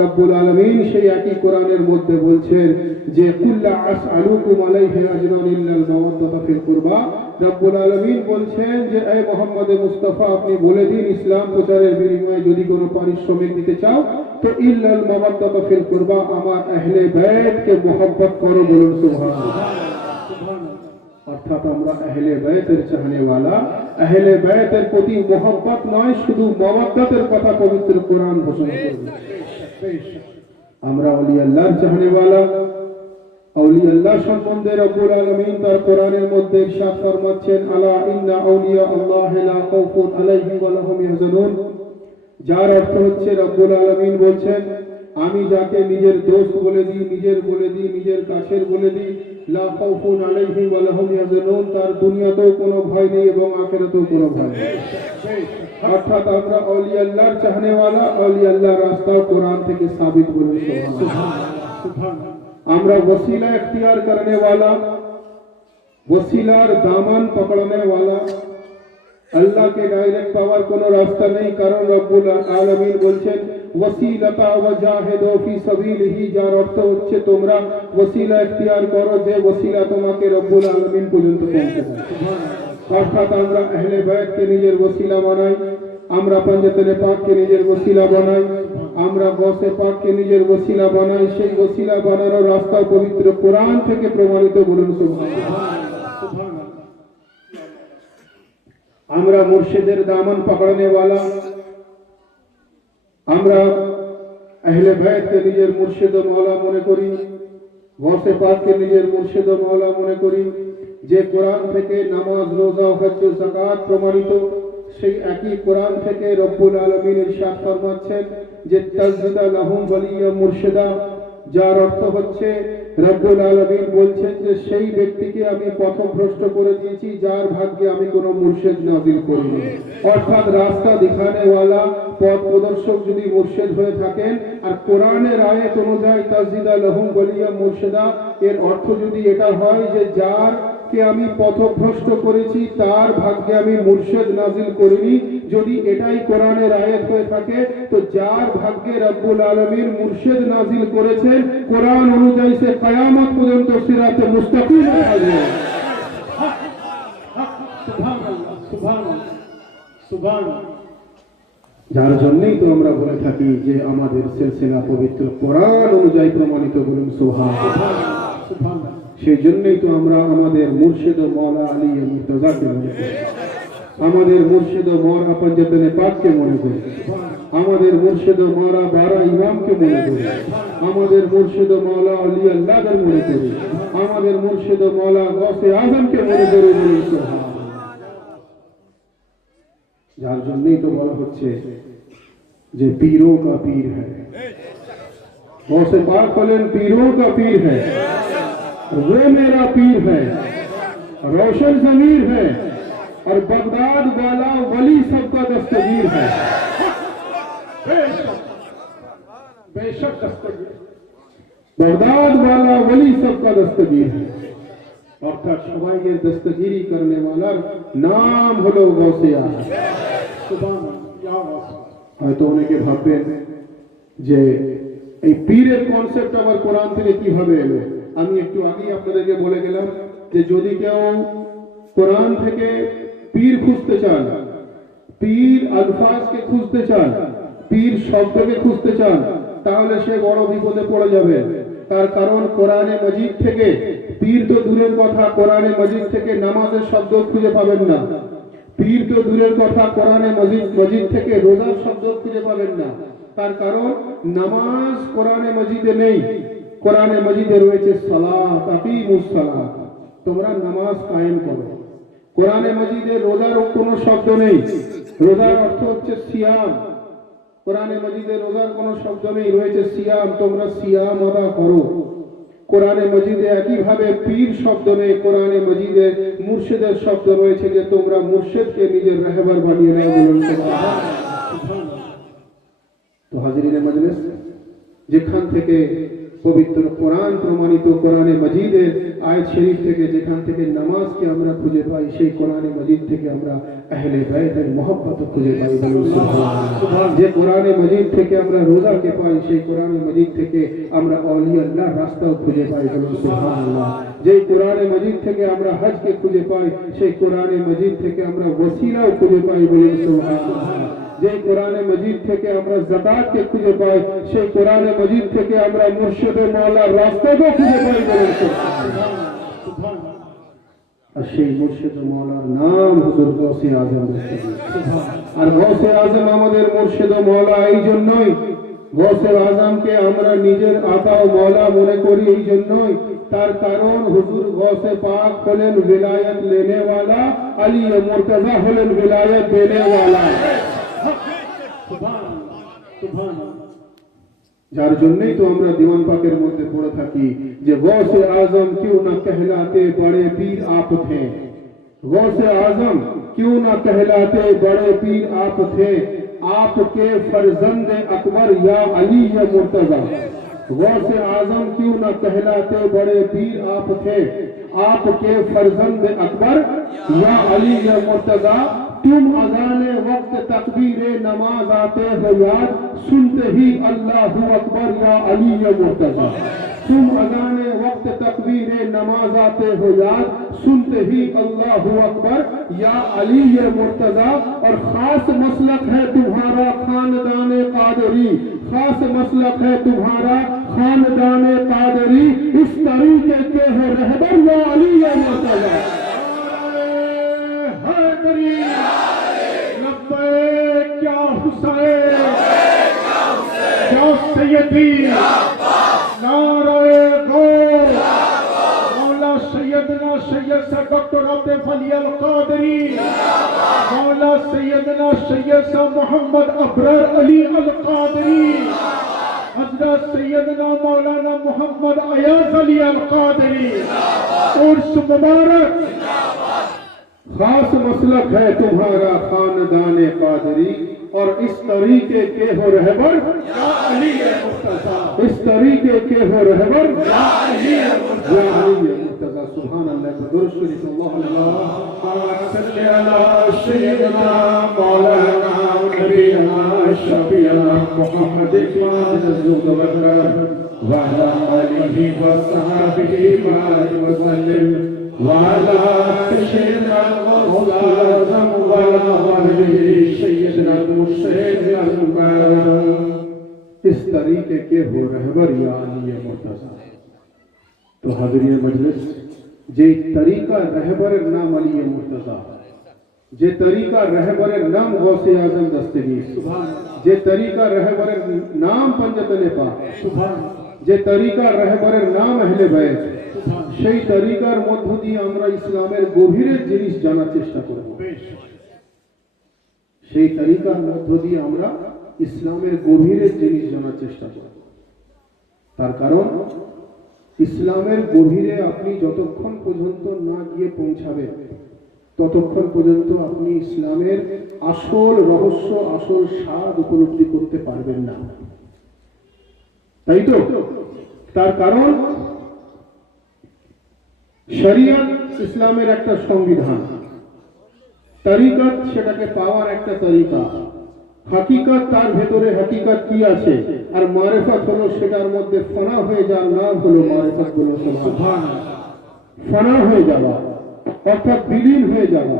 রব্বুল আলামিন সেই একই কোরআনের মধ্যে বলছেন যে কুল্লা আসআলুকুম আলাইহি আজরান ইল্লাল মাওয়াদ্দাতা ফিল কুরবা। রব্বুল আলামিন বলছেন যে হে মুহাম্মদ মুস্তাফা, আপনি বলে দিন ইসলাম প্রচারের বিনিময়ে যদি কোনো পারিশ্রমিক দিতে চাও তো ইল্লাল মাওয়াদ্দাতা ফিল কুরবা, আমার আহলে বাইতকে মুহাব্বত করো, বলুন সুবহানাল্লাহ। অর্থাৎ আমরা আহলে বাইতের চাহনেওয়ালা, আহলে বাইতের প্রতি মুহাব্বত নয়, শুধু মাওয়াদ্দাতের কথা পবিত্র কোরআন ঘোষণা করেছে। আমরা আউলিয়া আল্লাহর চাহনেওয়ালা, আউলিয়া আল্লাহ সম্বন্ধে রব্বুল আলামিন তার কোরআনের মধ্যে ইরশাদ ফরমাচ্ছেন আলা ইন্না আউলিয়া আল্লাহ লা খাউফুন আলাইহিম ওয়া লাহুম ইয়াহজানুন। যার অর্থ হচ্ছে রব্বুল আলামিন বলছেন আমি যাকে নিজের দোস্ত বলে দিই, নিজের কাছের বলে দিই, লা খাউফুন আলাইহিম ওয়া লাহুম ইয়াহজানুন, তার দুনিয়াতেও কোনো ভয় নেই এবং আখিরাতেও কোনো ভয় নেই। অর্থাৎ আমরা আউলিয়া আল্লাহর চাহনেওয়ালা, আউলিয়া আল্লাহর রাস্তা কোরআন থেকে সাবিত, বলুন সুবহানাল্লাহ। আমরা वसीला इख्तियार करने वाला, वसीलार दामन पकड़ने वाला, अल्लाह के डायरेक्ट पावर कोनो रास्ता नहीं, कारण रब्बुल आलमीन বলছেন ওয়াসিলাতা ওয়াজাহিদু ফি সাবিলিহি। যার অর্থ হচ্ছে তোমরা ওয়াসিলা ইখতিয়ার করো যে ওয়াসিলা তোমাকে রব্বুল আলামিন পর্যন্ত পৌঁছে দেয়। অর্থাৎ আমরা আহলে বাইতকে নিজের ওয়াসিলা বানাই, আমরা পাঞ্জাতনে পাককে নিজের ওয়াসিলা বানাই, আমরা গৌসে পাককে নিজের ওসিলা বানাই। সেই ওসিলা বানানোর রাস্তা পবিত্র কোরআন থেকে প্রমাণিত, বলুন সুবহানাল্লাহ। আমরা মুর্শিদের দামন পকড়নে वाला, আমরা আহলে বাইতকে নিজের মুর্শিদ ও মাওলা মনে করি, গৌসে পাককে নিজের মুর্শিদ ও মাওলা মনে করি। যে কোরআন থেকে নামাজ, রোজা, হজ, যাকাত প্রমাণিত, সেই একই কোরআন থেকে রব্বুল আলামিন ইরশাদ ফরমাচ্ছেন যে তাজদা লাহুম ওয়ালিয়া মুর্শিদা, যার অর্থ হচ্ছে রব্বুল আলামিন বলছেন যে সেই ব্যক্তিকে আমি পথভ্রষ্ট করে দিয়েছি যার ভাগ্যে আমি কোনো মুর্শিদ নাজিল করিনি। অর্থাৎ রাস্তা দেখানেওয়ালা, পথ প্রদর্শক যদি মুর্শিদ হয়ে থাকেন, আর কোরআনের আয়াত অনুযায়ী তাজদা লাহুম ওয়ালিয়া মুর্শিদা, এর অর্থ যদি এটা হয় যে যার কে আমি পথভ্রষ্ট করেছি তার ভাগ্যে আমি মুর্শিদ নাজিল করিনি, যদি এটাই কোরআনের আয়াত হয়ে থাকে, তো যার ভাগ্যে রব্বুল আলামিন মুর্শিদ নাজিল করেছেন কোরআন অনুযায়ী সে কিয়ামত পর্যন্ত সিরাতে মুস্তাকিম থাকবে। সুবহানাল্লাহ, সুবহানাল্লাহ, সুবহানাল্লাহ। যার জন্যই তো আমরা বলে থাকি যে আমাদের সিলসিলা পবিত্র কোরআন অনুযায়ী প্রমাণিত, বলুন সুবহানাল্লাহ, সুবহানাল্লাহ। সেই জন্যই তো আমরা আমাদের মুর্শিদ ও মাওলা আলী মুর্তজাকে মনে করি, আমাদের মুর্শিদ ও মাওলা পঞ্জতনে পাককে মনে করি, আমাদের মুর্শিদ ও মাওলা 12 ইমামকে মনে করি, আমাদের মুর্শিদ ও মাওলা আলী আল্লাহকে মনে করি, আমাদের মুর্শিদ ও মাওলা গৌসে আজমকে মনে করি, বলুন সুবহানাল্লাহ। যার জন্যই তো বলা হচ্ছে যে পীরোं का पीर है, गौसे पाक बोलें पीरों का पीर है, वो मेरा पीर है, रोशन ज़मीर है, और बगदाद वाला वली सबका दस्तगीर है। बेशक दस्तगीर, बगदाद वाला वली सबका दस्तगीर है, অর্থাৎ সবাইকে দস্তগিরি করনে ওয়ালার নাম হলো গৌসে আজম। সুবহানাল্লাহ, ইয়া রাসূল। হয়তো অনেকে ভাববেন যে এই পীরের কনসেপ্ট আবার কোরআন থেকে কিভাবে এলো। আমি একটু আগেই আপনাদেরকে বলে গেলাম যে যদি কেউ কোরআন থেকে পীর খুঁজতে চান, পীর আলফাজকে খুঁজতে চান, পীর শব্দকে খুঁজতে চান, তাহলে সে বড় বিপদে পড়ে যাবে। তার কারণ কোরআনে মজিদ থেকে পীর তো দূরের কথা, কোরআনে মজিদ থেকে নামাজের শব্দ খুঁজে পাবেন না। পীর তো দূরের কথা, কোরআনে মজিদ থেকে রোজার শব্দ খুঁজে পাবেন না। তার কারণ নামাজ কোরআনে মজিদে নেই, কোরআনে মজিদে রয়েছে সালাত, আকিমুস সালাত, তোমরা নামাজ কায়েম করো। কোরআনে মজিদে রোজার কোনো শব্দ নেই, রোজার অর্থ হচ্ছে সিয়াম। কোরআনে মজিদে রোজার কোনো শব্দ নেই, রয়েছে সিয়াম, তোমরা সিয়াম আদা করো। কোরআনে মজিদে একইভাবে পীর শব্দ নেই, কোরআনে মজিদে মুর্শিদের শব্দ রয়েছে যে তোমরা মুর্শিদকে নিজের রাহবার বানিয়ে নাও, বলুন সুবহানাল্লাহ। তো হাজিরিনে মজলিস, যেখান থেকে পবিত্র কোরআন প্রমাণিত কোরআনে মজিদের আয়াত শরীফ থেকে যেখান থেকে নামাজকে আমরা খুঁজে পাই, সেই কোরআনে মজিদ থেকে আমরা আহলে বাইতের মহব্বত খুঁজে পাই, বলুন সুবহানাল্লাহ। যে কোরআনে মজিদ থেকে আমরা রোজাকে পাই, সেই কোরআনে মজিদ থেকে আমরা আউলিয়া আল্লাহর রাস্তাও খুঁজে পাই, বলুন সুবহানাল্লাহ। যে কোরআনে মজিদ থেকে আমরা হজকে খুঁজে পাই, সেই কোরআনে মজিদ থেকে আমরা ওসিলাও খুঁজে পাই, বলুন সুবহানাল্লাহ। যে কোরআনে মজিদ থেকে আমরা যাকাতকে খুঁজে পাই, সেই কোরআনে মজিদ থেকে আমরা মুর্শিদ ও মাওলার রাস্তাকেও খুঁজে পাই, বলুন সুবহানাল্লাহ। আর সেই মুর্শিদ ও মাওলার নাম হুজুর গৌসে আজম দস্তগীর। আর গৌসে আজম আমাদের মুর্শিদ ও মাওলা এই জন্যই, গৌসে আজমকে আমরা নিজের আকা ও মাওলা মনে করি এই জন্যই, তার কারণ হুজুর গৌসে পাক হলেন विलायत लेने वाला, আলী ও মুর্তজা হলেন विलायत देने वाला। যার জন্যই তো আমরা दीवान पाकेर মধ্যে পড়ে থাকি যে গৌসে आजम क्यों न कहलाते बड़े पीर आप थे, गौसे आजम क्यों न कहलाते बड़े पीर आप थे, आपके फर्जंद अकबर या अली या मुर्तजा। गौसे आजम क्यों न कहलाते बड़े पीर आप थे, आपके फर्जंद अकबर या अली या मुर्तजा। तुम अज़ाने वक्त तकबीरे नमाज आते हो याद, सुनते ही अल्लाहु अकबर या अली या मुर्तजा। तुम अज़ाने वक्त तकबीरे नमाज आते हो याद, सुनते ही अल्लाहु अकबर या अली या मुर्तजा। और खास मसलक है तुम्हारा खानदाने कादरी, खास मसलक है तुम्हारा खानदाने कादरी, इस तरीके के हो रहबर या अली या मुर्तजा। क्या हुसैन सैयदी नाराए गो मौला सैयदना सैयद सा डॉक्टर आतिफ अली अल कादरी मौला सैयदना सैयद सा मोहम्मद अबरर अली अल कादरी हजरत सैयदना मौलाना मोहम्मद अयाज अली अल कादरी उर्स मुबारक। खास मसलक है तुम्हारा खानदान कादरी और इस तरीके के हो रहबर अली मुर्तजा इस तरीके के हो रहबर मुर्तजा। सुभान अल्लाह। दुरूद शरीफ अल्लाह सल्ली अला सैयदना मौलाना नबीना शफीअना मुहम्मद व अला आलिहि व सहाबिहि व सल्लम व अला सैयदना मौलाना सैयदना मुर्तजा। इस तरीके के हो रहबर या अली मुर्तजा। तो हाज़रीन मजलिस जे तरीका रहबरेर नाम अली मुर्तजा, जे तरीका रहबरेर नाम गौसे आजम दस्तगीर, जे तरीका रहबरेर नाम पंजतने पाक, যে তরিকার রহবরের নাম আহলে বাইত, সেই তরিকার মধ্য দিয়ে আমরা ইসলামের গভীরের জিনিস জানার চেষ্টা করব। সেই তরিকার মধ্য দিয়ে আমরা ইসলামের গভীরের জিনিস জানার চেষ্টা করব। তার কারণ ইসলামের গভীরে আপনি যতক্ষণ পর্যন্ত না গিয়ে পৌঁছাবেন ততক্ষণ পর্যন্ত আপনি ইসলামের আসল রহস্য, আসল স্বাদ উপলব্ধি করতে পারবেন না। তাই তো? তার কারণ শরিয়ত ইসলামের একটা সংবিধান, তরিকত সেটাকে পাওয়ার একটা তরিকা, হাকিকত তার ভেতরে হাকিকত কি আছে, আর মারিফত হলো সেটার মধ্যে ফানা হয়ে যাওয়ার নাম হলো মারিফত। বলো সুবহানাল্লাহ। ফানা হয়ে যাওয়া অর্থাৎ বিলীন হয়ে যাওয়া,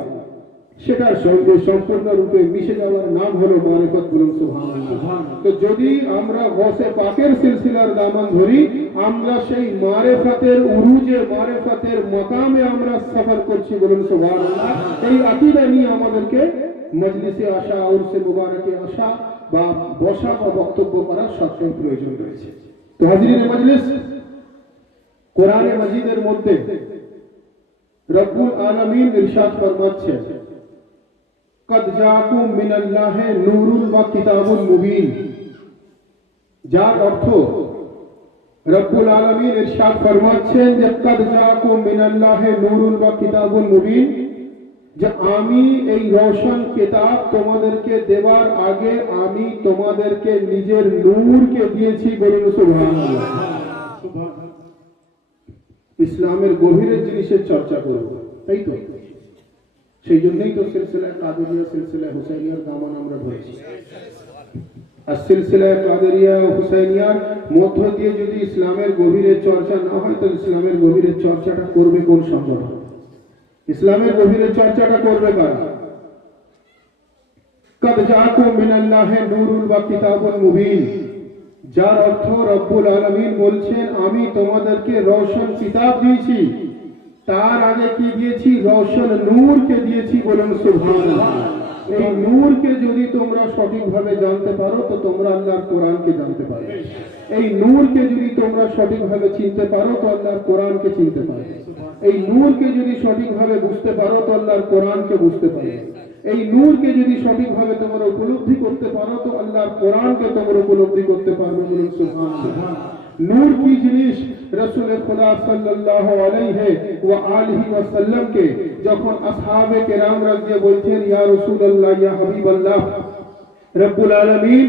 সেটার সঙ্গে সম্পূর্ণরূপে মিশে যাওয়ার নাম হলো মারিফত। বলুন সুবহানাল্লাহ। তো যদি আমরা গৌসে পাকের সিলসিলার দামান ধরি, আমরা সেই মারিফতের উরুজে, মারিফতের মাকামে আমরা সফর করছি। বলুন সুবহানাল্লাহ। এই আকীদা নিয়ে আমাদেরকে মজলিসে আসা, উরসে মুবারকে আসা বা বসা বা বক্তব্য করার সবসময় প্রয়োজন রয়েছে। তো হাজিরিনে মজলিস, কোরআনে মাজিদের মধ্যে রব্বুল আলামিন ইরশাদ ফরমাচ্ছেন, কদ জাকুম মিনাল্লাহি নূরুন ওয়া কিতাবুন মুবিন। যার অর্থ রব্বুল আলামিন ইরশাদ ফরমাচ্ছেন যে কদ জাকুম মিনাল্লাহি নূরুন ওয়া কিতাবুন মুবিন, যে আমি এই রোশন কিতাব তোমাদেরকে দেওয়ার আগে আমি তোমাদেরকে নিজের নূরকে দিয়েছি। বলুন সুবহানাল্লাহ। ইসলামের গভীরের জিনিসের চর্চা করব, তাই তো? সেই জন্যই তো সিলসিলা কাদেরিয়া, সিলসিলা হুসাইনিয়ার দামান আমরা ধরেছি। আর সিলসিলা কাদেরিয়া হুসাইনিয়ার মধ্য দিয়ে যদি ইসলামের গভীরের চর্চা না হয়, তো ইসলামের গভীরের চর্চাটা করবে কোন সংগঠন? ইসলামের গভীরের চর্চাটা করবে কারা? কদ জাকুম মিনাল্লাহি নূরুন ওয়া কিতাবুন মুবিন, যার অর্থ রব্বুল আলামিন বলছেন আমি তোমাদেরকে রওশন কিতাব দিয়েছি, তার আগে কি দিয়েছি? রওশন নূরকে দিয়েছি। বলুন সুবহানাল্লাহ। এই নূরকে যদি তোমরা সঠিকভাবে জানতে পারো তো তোমরা আল্লাহর কোরআনকে জানতে পারো। এই নূরকে যদি তোমরা সঠিকভাবে চিনতে পারো তো আল্লাহর কোরআনকে চিনতে পারবে। এই নূরকে যদি সঠিকভাবে বুঝতে পারো তো আল্লাহর কোরআনকে বুঝতে পারবে। এই নূরকে যদি সঠিকভাবে তোমরা উপলব্ধি করতে পারো তো আল্লাহর কোরআনকে তোমরা উপলব্ধি করতে পারবে। বলুন সুবহানাল্লাহ। নূর কি জিনিস রাসূল খুদা সাল্লাল্লাহু আলাইহি ওয়া আলিহি ওয়াসাল্লাম কে যখন আসহাবে কেরামরা গিয়ে বলছেন, ইয়া রাসূলুল্লাহ, ইয়া হাবিবাল্লাহ, রব্বুল আলামিন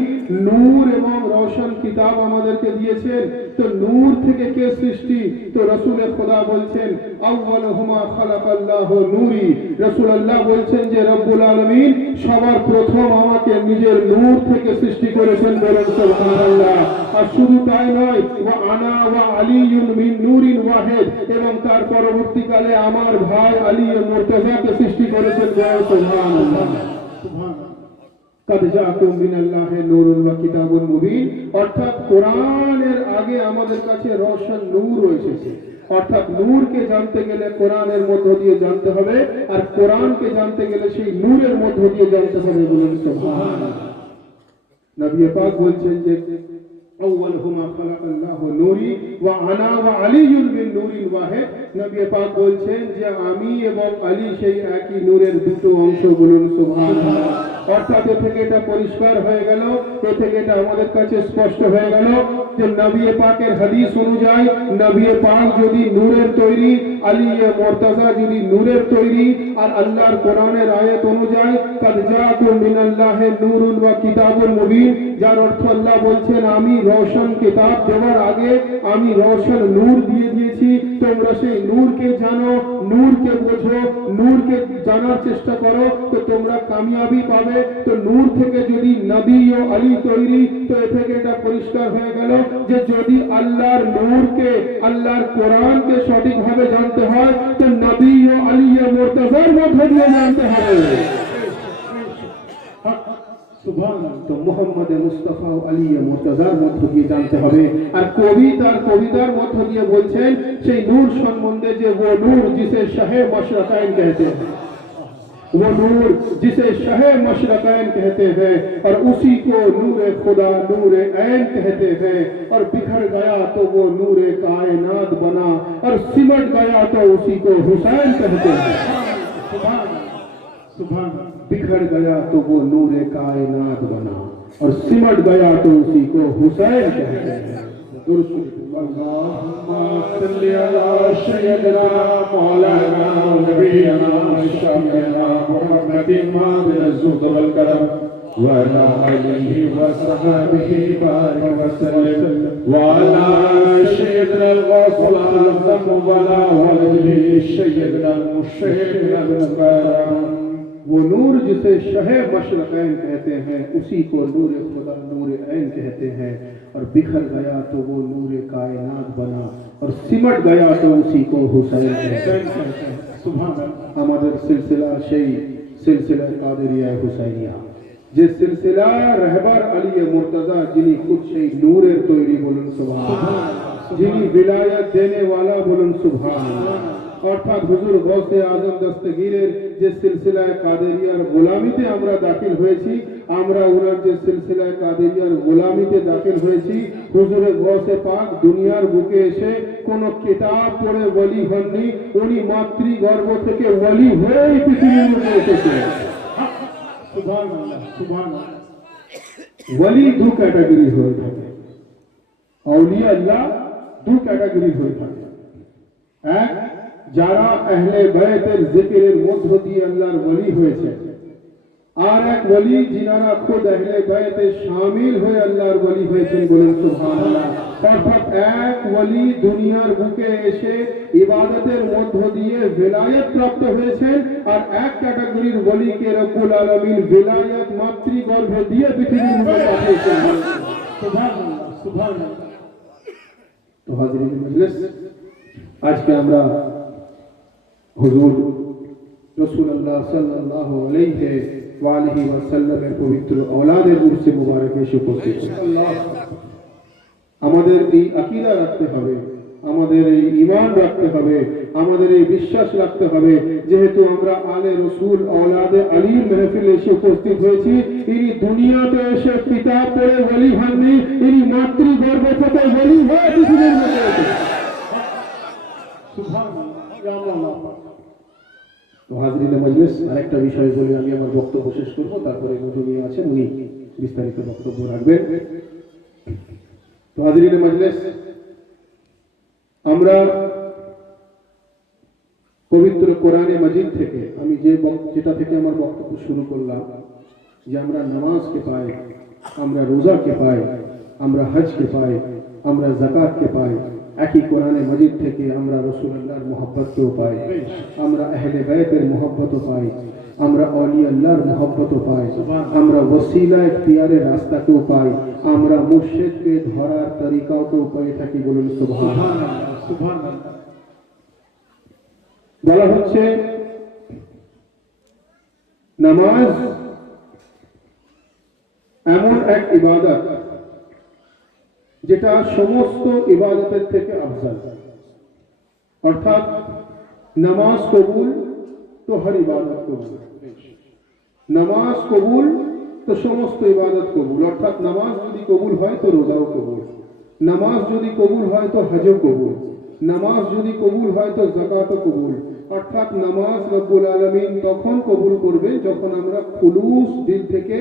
নূর এবং রওশন কিতাব আমাদেরকে দিয়েছেন, তো নূর থেকে কে সৃষ্টি? তো রাসূল খুদা বলছেন, আউয়ালুহুমা খালাকাল্লাহু নূরি। রাসূলুল্লাহ বলছেন যে রব্বুল আলামিন সবার প্রথম আমাকে নিজের নূর থেকে সৃষ্টি করেছেন। বলেন সুবহানাল্লাহ। আর শুধু তাই নয়, ওয়া আনা ওয়া আলিয়ুন মিন নূরিন ওয়াহিদ, এবং তার পরবর্তীকালে আমার ভাই আলী মুর্তজাকে সৃষ্টি করেছেন। বলেন সুবহানাল্লাহ। সুবহানাল্লাহ। কদ জাকুম মিনাল্লাহি নূরুন ওয়া কিতাবুন মুবিন, অর্থাৎ কোরআনের আগে আমাদের কাছে রওশন নূর এসেছে। অর্থাৎ নূরকে জানতে গেলে কোরআনের মধ্য দিয়ে জানতে হবে, আর কোরআনকে জানতে গেলে সেই নূরের মধ্য দিয়ে জানতে হবে। বলুন সুবহানাল্লাহ। নবী পাক বলছেন যে আউয়ালুহুমা খালাকাল্লাহু নূরি ওয়া আনা ওয়া আলিয়্যুন বিন নূরিল ওয়াহিদ। নবী পাক বলছেন যে আমি এবং আলী সেই একই নূরের দুটো অংশ, বলুন সুবহানাল্লাহ। অর্থাৎ এ থেকে এটা পরিষ্কার হয়ে গেল, এ থেকে এটা আমাদের কাছে স্পষ্ট হয়ে গেল যে নবী পাকের হাদিস অনুযায়ী নবী পাক যদি নূরের তৈরি, আলী মুর্তজা যদি নূরের তৈরি, আর আল্লাহর কোরআনের আয়াত অনুযায়ী কাদ জাআকুম মিনাল্লাহি নূরুন ওয়া কিতাবুন মুবিন, যার অর্থ আল্লাহ বলছেন আমি রওশন কিতাব দেওয়ার আগে আমি রওশন নূর দিয়ে দিয়েছি, তোমরা সেই নূরকে জানো, নূরকে বোঝো, নূরকে জানার চেষ্টা করো, তো তোমরা কামিয়াবি পাবে। তো নূর থেকে যদি নবী ও আলী তৈরি, তো এ থেকে এটা পরিষ্কার হয়ে গেল যে যদি আল্লাহর নূরকে, আল্লাহর কোরআনকে সঠিকভাবে জানতে হয়, তো নবী ও আলী মুর্তজার মধ্যে দিয়ে জানতে হবে। তো মোহাম্মদ মুস্তাফা ও আলী মুর্তজার মধ্য দিয়ে জানতে হবে। আর কবি তার কবিতার মধ্য দিয়ে বলছেন সেই নূর সম্বন্ধে যে ও নূর जिसे শাহে মশরকাইন कहते हैं, वो नूर जिसे शाह मशरकैन कहते हैं, और उसी को नूर खुदा नूर ऐन कहते हैं, और बिखर गया तो वो नूर कायनात बना, और सिमट गया तो उसी को हुसैन कहते हैं। बिखर गया तो वो नूर कायनात बना, और सिमट गया तो उसी को हुसैन कहते हैं। अल्लाहुम्मा सल्लि अला सय्यिदिना मौलाना नबीना शफीना मुहम्मदिन बिल-ज़ुद वल करम व अला आलिहि व सहाबिहि बारिक व सल्लिम व अला सय्यिदिना अल-गौसल आज़म व अला वलिहि सय्यिदिना मुशहिदिना बिल करम। वो नूर जिसे शहे मशरकैन कहते हैं, उसी को नूर खुदा नूर ऐन कहते हैं, और बिखर गया तो वो नूर कायनात बना, और सिमट गया तो उसी को हुसैन कहते हैं। আমাদের সিলসিলা সেই সিলসিলা কাদেরিয়া হুসাইনিয়া, যে সিলসিলা रहबर আলী মুর্তজা, যিনি খুদ সেই নূরের তৈরি, বলুন সুবহানাল্লাহ, যিনি বিলায়াত দেনে वाला, বলুন সুবহানাল্লাহ। অর্থাৎ হুজুর গৌসে আজম দস্তগীরের যে সিলসিলায় কাদেরিয়ার গোলামিতে আমরা দাখিল হয়েছি, আমরা ওনার যে সিলসিলায় কাদেরিয়ার গোলামিতে দাখিল হয়েছি, হুজুরের গৌসে পাক দুনিয়ার বুকে এসে কোন কিতাব পড়ে ওলি হননি, উনি মাতৃগর্ভ থেকে ওলি হয়েই পৃথিবীর বুকে এসেছেন। সুবহানাল্লাহ, সুবহানাল্লাহ। ওলি দু ক্যাটাগরি হয়ে থাকে, আউলিয়া আল্লাহ দু ক্যাটাগরি হয়ে থাকে। এক, যারা আহলে বাইতের জিকিরের মধ্য দিয়ে আল্লাহর ওলি হয়েছে, আর এক ওলি যিনারা খুদ আহলে বাইতে শামিল হয়ে আল্লাহর ওলি হয়েছেন, বলেন সুবহানাল্লাহ। অর্থাৎ এক ওলি দুনিয়ার বুকে এসে ইবাদতের মধ্য দিয়ে ভিলায়াত প্রাপ্ত হয়েছেন, আর এক ক্যাটাগরির ওলিকে রব্বুল আলামিন ভিলায়াত মাতৃগর্ভে দিয়ে পৃথিবীর বুকে পাঠিয়েছেন। সুবহানাল্লাহ, সুবহানাল্লাহ। তো হাজিরিন মজলিস, আজকে আমরা হুজুর রাসূলুল্লাহ সাল্লাল্লাহু আলাইহি ওয়া আলিহি ওয়াসাল্লামের পবিত্র আওলাদের উরসে মুবারকে এসে উপস্থিত। আমাদের এই আকীদা রাখতে হবে, আমাদের এই ঈমান রাখতে হবে, আমাদের এই বিশ্বাস রাখতে হবে, যেহেতু আমরা আলে রসুল আওলাদে আলীর মেহফিলে এসে উপস্থিত হয়েছি, ইনি দুনিয়াতে এসে কিতাব পড়ে ওলি হননি, ইনি মাতৃগর্ভ থেকে ওলি হয়ে পৃথিবীর মধ্যে এসেছেন। তো হাজরিন মজলিস, আরেকটা বিষয় বলে আমি আমার বক্তব্য শেষ করবো, তারপরে মজুমি আছেন, উনি বিস্তারিত বক্তব্য রাখবেন। তো হাজরিন মজলিস, আমরা পবিত্র কোরআনে মাজিদ থেকে, আমি যেটা থেকে আমার বক্তব্য শুরু করলাম, যে আমরা নামাজকে পাই, আমরা রোজাকে পাই, আমরা হজকে পাই, আমরা যাকাতকে পাই, একই কোরআনে মাজিদ থেকে আমরা রাসূলুল্লাহর মুহাব্বতকেও পাই, আমরা আহলে বাইতের মুহাব্বতও পাই, আমরা আউলিয়া আল্লাহর মুহাব্বতও পাই, আমরা ওসিলা ইখতিয়ারের রাস্তাকেও পাই, আমরা মুর্শিদকে ধরার তরিকাকেও পেয়ে থাকি, বলুন সুবহানাল্লাহ, সুবহানাল্লাহ। বলা হচ্ছে নামাজ এমন এক ইবাদত যেটা সমস্ত ইবাদতের থেকে আফজাল, অর্থাৎ নামাজ কবুল তো হর ইবাদত কবুল, নামাজ কবুল তো সমস্ত ইবাদত কবুল। অর্থাৎ নামাজ যদি কবুল হয় তো রোজাও কবুল, নামাজ যদি কবুল হয় তো হজও কবুল, নামাজ যদি কবুল হয় তো যাকাতও কবুল। অর্থাৎ নামাজ রব্বুল আলামিন তখন কবুল করবেন যখন আমরা খুলুস দিল থেকে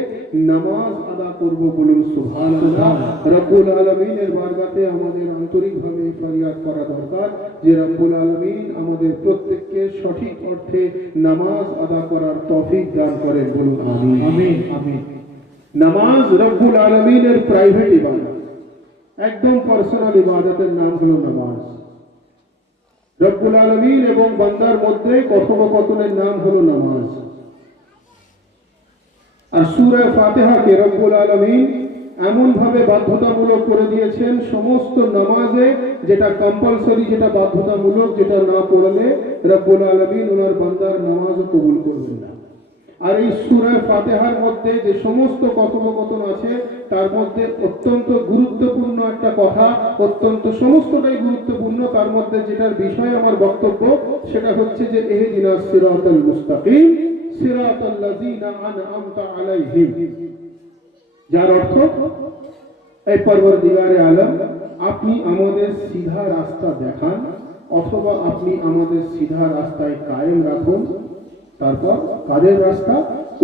নামাজ আদা করব। বলুন সুবহানাল্লাহ। রব্বুল আলামিনের বারগাতে আমাদের আন্তরিকভাবে ফরিয়াদ করা দরকার যে রব্বুল আলামিন আমাদের প্রত্যেককে সঠিক অর্থে নামাজ আদা করার তৌফিক দান করেন। বলুন আমিন আমিন আমিন। নামাজ রব্বুল আলামিনের প্রাইভেট ইবাদত, একদম পার্সোনাল ইবাদতের নাম হলো নামাজ। রব্বুল আলামিন এবং বান্দার মধ্যে কথোপকথনের নাম হলো নামাজ। আর সূরা ফাতিহাকে রব্বুল আলামিন এমন ভাবে বাধ্যতামূলক করে দিয়েছেন সমস্ত নামাজে, যেটা কম্পালসরি, যেটা বাধ্যতামূলক, যেটা না পড়লে রব্বুল আলামিন ওনার বান্দার নামাজও কবুল করবেন না। আর এই সূরা ফাতিহার মধ্যে যে সমস্ত কথোপকথন আছে তার মধ্যে অত্যন্ত গুরুত্বপূর্ণ একটা কথা, অত্যন্ত সমস্তটাই গুরুত্বপূর্ণ, তার মধ্যে যেটার বিষয় আমার বক্তব্য সেটা হচ্ছে যে ইহদিনাস সিরাতাল মুস্তাকিম সিরাতাল লাযিনা আনআমতা আলাইহিম, যার অর্থ এই পরওয়ারদিগারে আলম আপনি আমাদের সিধা রাস্তা দেখান, অথবা আপনি আমাদের সিধা রাস্তায় কায়েম রাখুন। তারপর কাদের রাস্তা?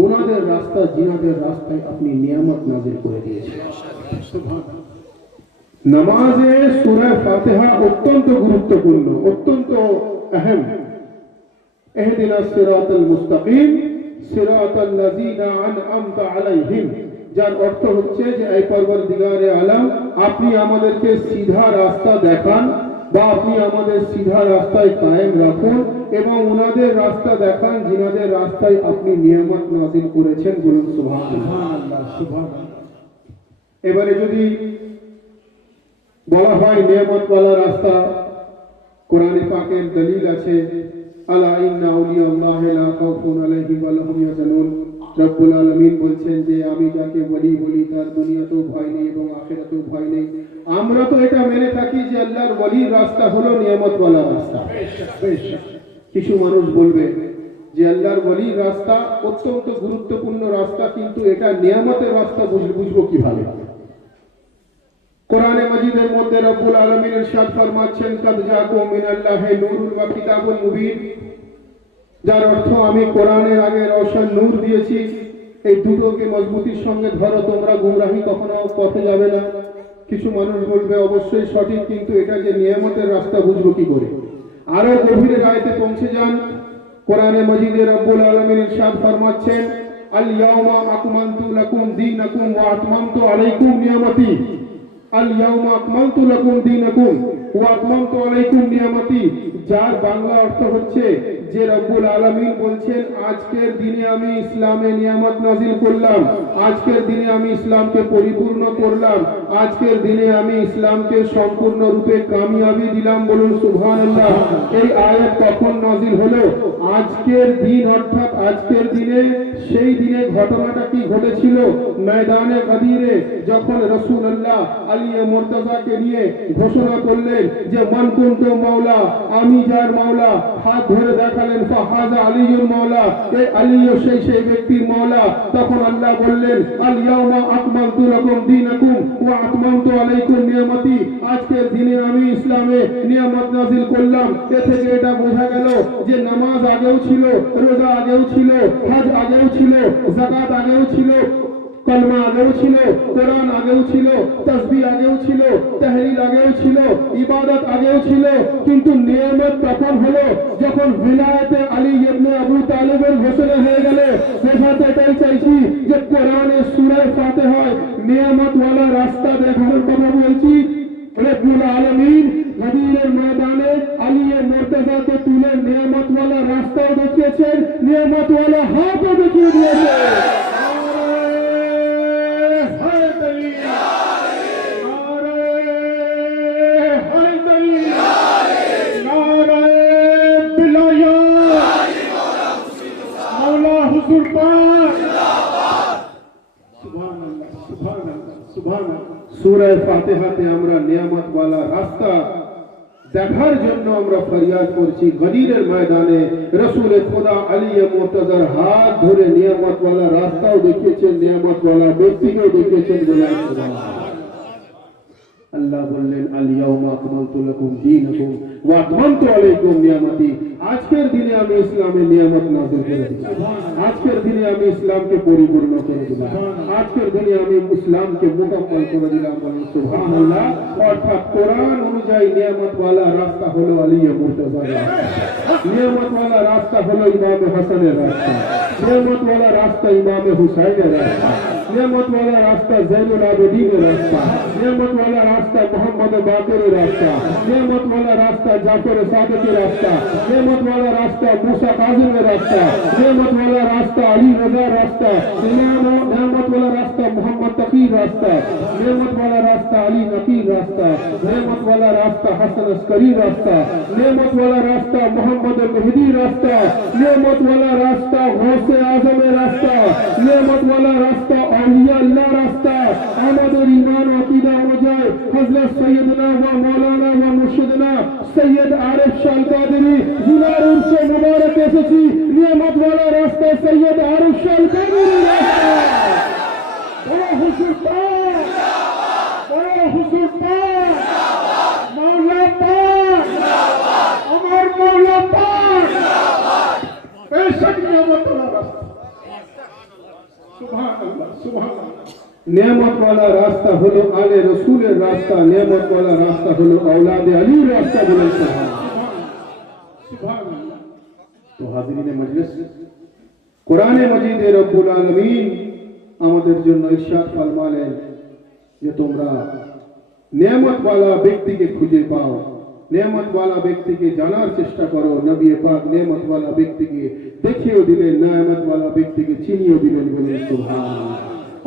ওনাদের রাস্তা জিনাদের রাস্তায় আপনি নিয়ামত নাজিল করে দিয়েছেন। নামাজে সূরা ফাতিহা অত্যন্ত গুরুত্বপূর্ণ, অত্যন্ত আহম। ইহদিনাস সিরাতাল মুস্তাকিম সিরাতাল লাযিনা আনআমতা আলাইহিম, যার অর্থ হচ্ছে যে এই পরওয়ারদিগারে আলম আপনি আমাদেরকে সিধা রাস্তা দেখান বা আপনি আমাদের সিধা রাস্তায় কায়েম রাখুন এবং ওনাদের রাস্তা দেখান জিনাদের রাস্তায় আপনি নিয়ামত নাজিল করেছেন। বলুন সুবহানাল্লাহ সুবহানাল্লাহ। এবারে যদি বলা হয় নিয়ামতওয়ালা রাস্তা, কোরআনে পাকের দলিল আছে, আলা ইন্না আউলিয়াল্লাহি লা খাউফুন আলাইহিম ওয়া লাহুম ইয়াহজানুন। রব্বুল আলামিন বলছেন যে আমি যাকে ওলি বলি তার দুনিয়াতেও ভয় নেই এবং আখিরাতেও ভয় নেই। আমরা তো এটা মেনে থাকি যে আল্লাহর ওলির রাস্তা হলো নিয়ামতওয়ালা রাস্তা। কিছু মানুষ বলবে যে আল্লাহর ওলির রাস্তা অত্যন্ত গুরুত্বপূর্ণ রাস্তা, কিন্তু এটা নিয়ামতের রাস্তা বুঝবো কিভাবে? কোরআনে মাজিদের মধ্যে রব্বুল আলামিন ইরশাদ ফরমাচ্ছেন কাদ জাকুম মিনাল্লাহি নূরুন ওয়া কিতাবুন মুবিন, যার অর্থ আমি কোরআনের আগে রওশন নূর দিয়েছি, এই দুটোকে মজবুতির সঙ্গে ধরো, তোমরা গুমরাহি কখনো পথে যাবে না। কিছু মানুষ বলবে অবশ্যই সঠিক, কিন্তু এটা যে নিয়ামতের রাস্তা বুঝবো কি করে? আরো গভীরে আয়াতে পৌঁছে যান, কোরআনে মাজিদে রব্বুল আলামিন ইরশাদ ফরমাচ্ছেন আল ইয়াউমা আকমালতু লাকুম দীনাকুম ওয়া আতমামতু আলাইকুম নিয়ামতি। আল ইয়াউমা আকমালতু লাকুম দীনাকুম ওয়া আতমামতু আলাইকুম নিয়ামতি, যার বাংলা অর্থ হচ্ছে যে রব্বুল আলামিন বলছেন আজকের দিনে আমি ইসলামে নিয়ামত নাজিল করলাম, আজকের দিনে আমি ইসলামকে পরিপূর্ণ করলাম, আজকের দিনে আমি ইসলামকে সম্পূর্ণ রূপে কামিয়াবি দিলাম। বলুন সুবহানাল্লাহ। এই আয়াত কখন নাজিল হলো? আজকের দিন, অর্থাৎ আজকের দিনে। সেই দিনে ঘটনাটা কি ঘটেছিল? ময়দানে গদিরে যখন রাসূলুল্লাহ আলী মুর্তজাকে নিয়ে ঘোষণা করলেন যে মান কুনতু মাওলা, আমি যার মাওলা, হাত ধরে দেখালেন ফাহাজা আলীউল মাওলা, এই আলীও সেই ব্যক্তির মাওলা। তখন আল্লাহ বললেন আল ইয়াউমা আকমালতু লাকুম দীনাকুম ওয়া আতমামতু আলাইকুম নিয়ামতি, আজকের দিনে আমি ইসলামে নিয়ামত নাজিল করলাম। এ থেকে এটা বোঝা গেল যে নামাজ আগেও ছিল, রোজা আগেও ছিল, হজ আগেও ছিল, যাকাত আগেও ছিল, কলমা আগেও ছিল, কোরআন আগেও ছিল, তাসবিহ আগেও ছিল, তাহলিল আগেও ছিল, ইবাদত আগেও ছিল, কিন্তু নিয়ামত তখন হলো যখন ভিলায়েতে আলী ইবনে আবু তালিবের ঘোষণা হয়ে গেল। বোঝাতে এটাই চাইছি যে কোরআনে সূরা ফাতিহায় নিয়ামতওয়ালা রাস্তা দেখানোর কথা বলছি। রব্বুল আলামিন গদিরের ময়দানে আলী মুর্তজাকে তুলে নিয়ামতওয়ালা রাস্তাও দেখিয়েছেন, নিয়ামতওয়ালা হাতও দেখিয়ে দিয়েছেন। সূরা ফাতিহাতে আমরা নিয়ামতওয়ালা রাস্তা দেখার জন্য আমরা ফরিয়াদ করছি। গদিরের ময়দানে রসুল খোদা আলী মুর্তজার হাত ধরে নিয়ামতওয়ালা রাস্তাও দেখিয়েছেন, নিয়ামতওয়ালা ব্যক্তিকেও দেখিয়েছেন। বলে আল্লাহ বললেন আল-ইয়াউমা আকমালতু লাকুম দীনাকুম ওয়া আতমামতু আলাইকুম নিয়ামতি। আজকের দিনে আমি ইসলামের নিয়ামত নাযিল করে দিলাম, আজকের দিনে আমি ইসলামকে পরিপূর্ণ করে দিলাম, আজকের দিনে আমি ইসলামকে মুকাম্মল করে দিলাম। বলেন সুবহানাল্লাহ। অর্থাৎ কোরআন অনুযায়ী নিয়ামতওয়ালা রাস্তা হলো আলী মুর্তজার রাস্তা, নিয়ামতওয়ালা রাস্তা হলো ইমাম হাসানের রাস্তা, নিয়ামতওয়ালা রাস্তা ইমাম হুসাইনের রাস্তা, নিয়ামতওয়ালা রাস্তা জৈনুল আবেদিনের রাস্তা, নিয়ামতওয়ালা রাস্তা মোহাম্মদ বাকেরের রাস্তা, নিয়ামতওয়ালা রাস্তা জাফর সাদেকের রাস্তা, নিয়ামতওয়ালা রাস্তা মুসা কাজিমের রাস্তা, নিয়ামতওয়ালা রাস্তা আলী রাজার রাস্তা, নিয়ামতওয়ালা রাস্তা মোহাম্মদ তকির রাস্তা, নিয়ামতওয়ালা রাস্তা আলী নকির রাস্তা, নিয়ামতওয়ালা রাস্তা হাসান আসকারি রাস্তা, নিয়ামতওয়ালা রাস্তা মোহাম্মদ মেহেদি রাস্তা, নিয়ামতওয়ালা রাস্তা গৌসে আজমের রাস্তা, নিয়ামতওয়ালা রাস্তা আউলিয়া আল্লাহ রাস্তা। আমাদের ঈমান আকীদা অনুযায়ী হযরত সৈয়দনা ওয়া মাওলানা ওয়া মুর্শিদনা সৈয়দ আরিফ শাহ কাদেরী জিনার উরসে মুবারক এসেছি, নিয়ামতওয়ালা রাস্তা সৈয়দ আরিফ শাহ কাদেরী রাস্তা। বড় হুজুর পাক, বড় হুজুর পাক, মাওলা পাক, আমার মাওলা পাক, বেশক নিয়ামতওয়ালা রাস্তা। সুবহানাল্লাহ, সুবহানাল্লাহ। নিয়ামতওয়ালা রাস্তা হলো আলে রসুলের রাস্তা, নিয়ামতওয়ালা রাস্তা হলো औलाद আলীর রাস্তা। বলেন সুবহানাল্লাহ। তো হাজিরিনে মজলিস, কোরআনে মাজিদে রব্বুল আলামিন আমাদের জন্য ইরশাদ ফরমালেন যে তোমরা নিয়ামতওয়ালা ব্যক্তিকে খুঁজে পাও, নিয়ামতওয়ালা ব্যক্তিকে জানার চেষ্টা করো। নবী পাক নিয়ামতওয়ালা ব্যক্তিকে দেখিয়েও দিলেন, নিয়ামতওয়ালা ব্যক্তিকে চিনিয়েও দিলেন। বলেন সুবহানাল্লাহ।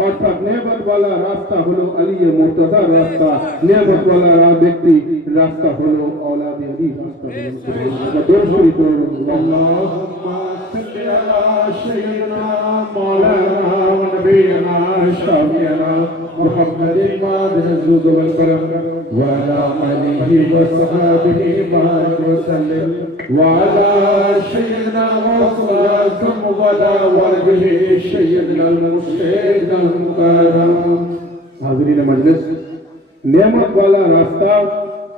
অর্থাৎ নিয়ামতওয়ালা রাস্তা হলো আলী মুর্তজার রাস্তা, নিয়ামতওয়ালা ব্যক্তি রাস্তা হলো औलाद আলী রাস্তা। বলেন সুবহানাল্লাহ। দরুদ শরীফ পড়ুন। আল্লাহুম্মা সাল্লি আলা সাইয়্যিদিনা মাওলানা ওয়া নবিয়িনা শাফিঈনা মুহাম্মাদিন মা'আল ওয়াল কারাম ওয়া আলা আলিহি ওয়া সাহবিহি বারিক ওয়া সাল্লিম ওয়া আলা সাইয়্যিদিনা মুহাম্মাদিন ওয়া আলা ওয়ালিহি সাইয়্যিদিনাল মুরশিদিল মুকাররম। হাজিরিন মজলিস, নিয়ামতওয়ালা রাস্তা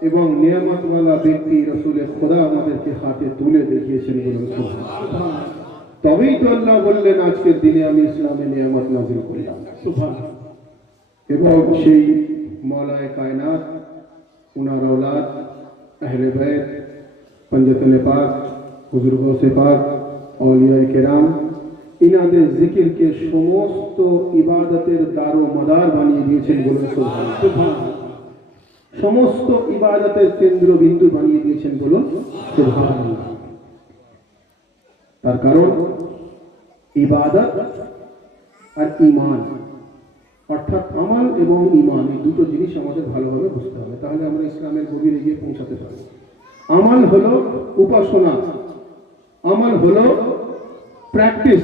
এবং নিয়ামতওয়ালা ব্যক্তি রাসূল খোদা আমাদেরকে হাতে তুলে দেখিয়েছেন। বলুন সুবহানাল্লাহ। তবেই তো আল্লাহ বললেন আজকের দিনে আমি ইসলামে নিয়ামত নাযিল করলাম। সুবহানাল্লাহ। এবং সেই মৌলায়ে কায়নাত, উনার औलाद আহলে বাইত, पंजतन पाक, हुजूर गौसे पाक, औलियाए केराम, इनाদের জিকিরকে সমস্ত ইবাদতের দারো মদার বানিয়ে দিয়েছেন। বলুন সুবহানাল্লাহ। সমস্ত ইবাদতের কেন্দ্রবিন্দু বানিয়ে দিয়েছেন। বলুন সুবহানাল্লাহ। তার কারণ ইবাদত আর ঈমান, অর্থাৎ আমল এবং ঈমান, এই দুটো জিনিস আমাদের ভালোভাবে বুঝতে হবে, তাহলে আমরা ইসলামের গভীরে গিয়ে পৌঁছাতে পারব। আমল হলো উপাসনা, আমল হলো প্র্যাকটিস,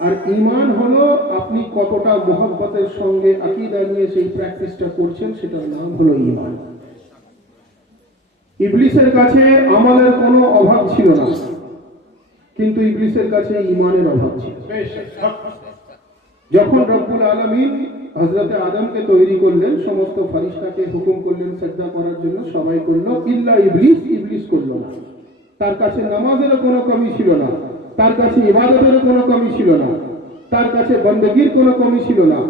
আর ঈমান হলো আপনি কতটা মুহাব্বতের সঙ্গে আকীদা নিয়ে সেই প্র্যাকটিসটা করছেন, সেটার নাম হলো ঈমান। ইবলিসের কাছে আমলের কোনো অভাব ছিল না, কিন্তু ইবলিসের কাছে ঈমানের অভাব ছিল। যখন রব্বুল আলামিন হযরত আদমকে তৈরি করলেন, সমস্ত ফেরেশতাকে হুকুম করলেন সিজদা করার জন্য, সবাই করলো, ইল্লা ইবলিস, ইবলিস করলো না। তার কাছে নামাজের কোনো কমি ছিল না, তার কাছে ইবাদতের কোনো কমি ছিল না, তার কাছে বندگির কোনো কমি ছিল না,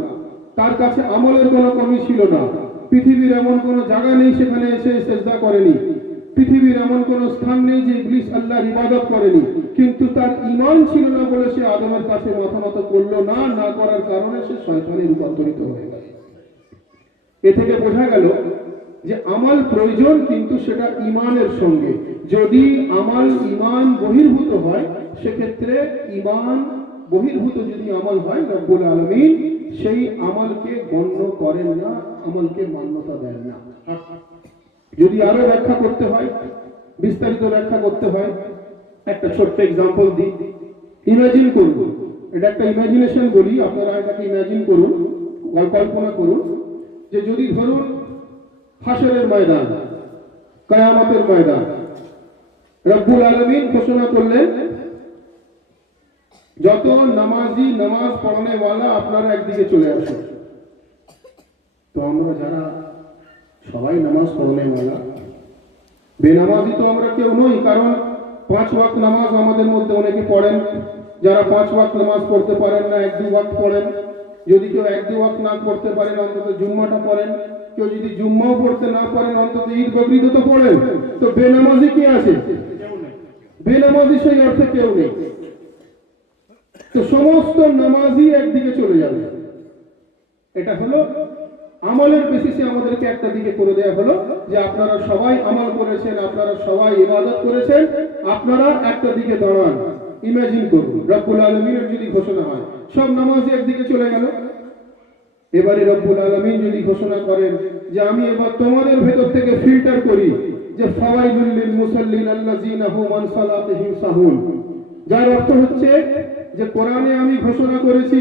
তার কাছে আমলের কোনো কমি ছিল না। পৃথিবীর এমন কোনো জায়গা নেই সেখানে এসে সিজদা করেনি, পৃথিবীর এমন কোনো স্থান নেই যে ইবলিস আল্লাহর ইবাদত করেনি, কিন্তু তার ঈমান ছিল না বলে সে আদমের কাছে মাথা নত করলো না, না করার কারণে সে শয়তানে রূপান্তরিত হয়ে গেল। এ থেকে বোঝা গেল যে আমল প্রয়োজন, কিন্তু সেটা ঈমানের সঙ্গে। যদি আমল ঈমান বহির্ভূত হয়, সেক্ষেত্রে ঈমান বহির্ভূত যদি আমল হয়, রব্বুল আলামিন সেই আমলকে গণ্য করেন না, আমলকে মান্যতা দেন না। যদি আরো ব্যাখ্যা করতে হয়, বিস্তারিত ব্যাখ্যা করতে হয়, একটা ছোট্ট এক্সাম্পল দিই। ইমাজিন করুন, এটা একটা ইমাজিনেশন বলি, আপনারা এটাকে ইমাজিন করুন, কল্পনা করুন যে যদি ধরুন হাসরের ময়দান, কিয়ামতের ময়দান রব্বুল আলামিন ঘোষণা করলেন, যত নামাজি নামাজ পড়ানে ওয়ালা আপনারা একদিকে চলে আসুন। তো আমরা যারা সবাই নামাজ পড়ানে ওয়ালা, বেনামাজি তো আমরা কেউ নই, কারণ 5 ওয়াক্ত নামাজ আমাদের মধ্যে অনেকে পড়েন। যারা 5 ওয়াক্ত নামাজ পড়তে পারেন না, 1-2 ওয়াক্ত পড়েন। যদি কেউ 1-2 ওয়াক্ত না পড়তে পারেন, অন্তত জুম্মাটা পড়েন। কেউ যদি জুম্মাও পড়তে না পারেন, অন্তত ঈদ বকরিদ তো পড়েন। তো বেনামাজি কি আছে? বেনামাজি সেই অর্থে কেউ নেই। তো সমস্ত নামাজি একদিকে চলে যাবে। এটা হলো আমলের বেসিসে আমাদেরকে একটা দিকে করে দেয়া হলো যে আপনারা সবাই আমল করেছেন, আপনারা সবাই ইবাদত করেছেন, আপনারা একটা দিকে দাঁড়ান। ইমাজিন করুন রব্বুল আলামিনের যদি ঘোষণা হয় সব নামাজি একদিকে চলে গেল। এবারে রব্বুল আলামিন যদি ঘোষণা করেন যে আমি এবার তোমাদের ভেতর থেকে ফিল্টার করি, যে ফাওয়াইলুল লিল মুসাল্লিন আল্লাযিনা হুম আন সালাতিহিম সাহুন, যার অর্থ হচ্ছে যে কোরআনে আমি ঘোষণা করেছি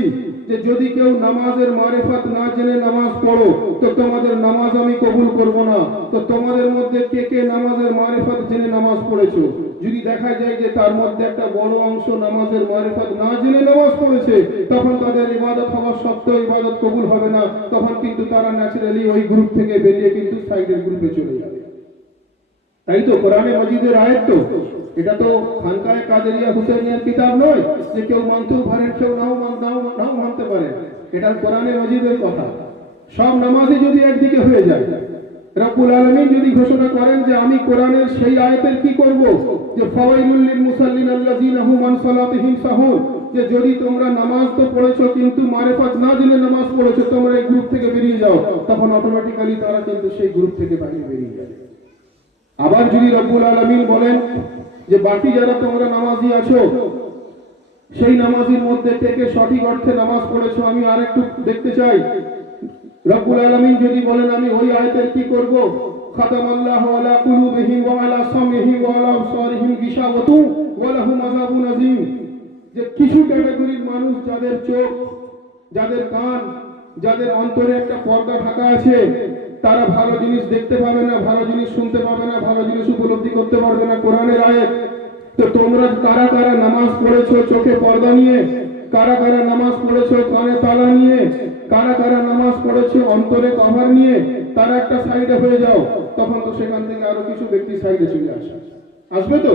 যে যদি কেউ নামাজের মারিফাত না জেনে নামাজ পড়ো তো তোমাদের নামাজ আমি কবুল করব না। তো তোমাদের মধ্যে কে কে নামাজের মারিফাত জেনে নামাজ পড়েছো, যদি দেখা যায় যে তার মধ্যে একটা বড় অংশ নামাজের মারিফাত না জেনে নামাজ পড়েছে, তখন তাদের ইবাদত হওয়া সত্ত্বেও ইবাদত কবুল হবে না। তখন কিন্তু তারা ন্যাচারালি ওই গ্রুপ থেকে বেরিয়ে কিন্তু সাইডের গ্রুপে চলে যাবে। তাই তো কোরআনে মজিদের আয়াত তো, এটা তো খানকায়ে কাদেরিয়া হুসাইনিয়ার কিতাব নয় যে কেউ মানতেও পারেন, কেউ নাও মানতে পারেন। এটা কোরআনে মজিদের কথা। সব নামাজি যদি একদিকে হয়ে যায়, রব্বুল আলামিন যদি ঘোষণা করেন যে আমি কোরআনের সেই আয়াতের কি করব, যে ফাওয়াইলুল লিল মুসাল্লিন আল্লাযিনা হুম আন সালাতিহিম সাহুন, যে যদি তোমরা নামাজ তো পড়েছো কিন্তু মারিফাত না জেনে নামাজ পড়েছো, তোমরা এই গ্রুপ থেকে বেরিয়ে যাও। তখন অটোমেটিক্যালি তারা কিন্তু সেই গ্রুপ থেকে বাইরে বেরিয়ে যাবে। আবার যদি রব্বুল আলামিন বলেন যে বাকি যারা তোমরা নামাজি আছো, সেই নামাজির মধ্যে থেকে সঠিক অর্থে নামাজ পড়েছো আমি আরেকটু দেখতে চাই। রব্বুল আলামিন যদি বলেন আমি ওই আয়াতের কি করব, খাতামাল্লাহু আলা কুলুবিহিম ওয়া আলা সামিহিম ওয়া আলা আবসারিহিম গিশাওয়াতু ওয়া লাহুম আযাবুন আযীম, যে কিছু ক্যাটাগরির মানুষ যাদের চোখ, যাদের কান, যাদের অন্তরে একটা পর্দা ঢাকা আছে, তারা ভালো জিনিস দেখতে পাবে না, ভালো জিনিস শুনতে পাবে না, ভালো জিনিস উপলব্ধি করতে পারবে না। কোরআনের আয়াত। তো তোমরা কারা কারা নামাজ পড়েছো চোখে পর্দা নিয়ে, কারা কারা নামাজ পড়েছো কানে তালা নিয়ে, কারা কারা নামাজ পড়েছো অন্তরে কভার নিয়ে, তারা একটা সাইডে হয়ে যাও। তখন তো সেখান থেকে আরো কিছু ব্যক্তি সাইডে চলে আসবে তো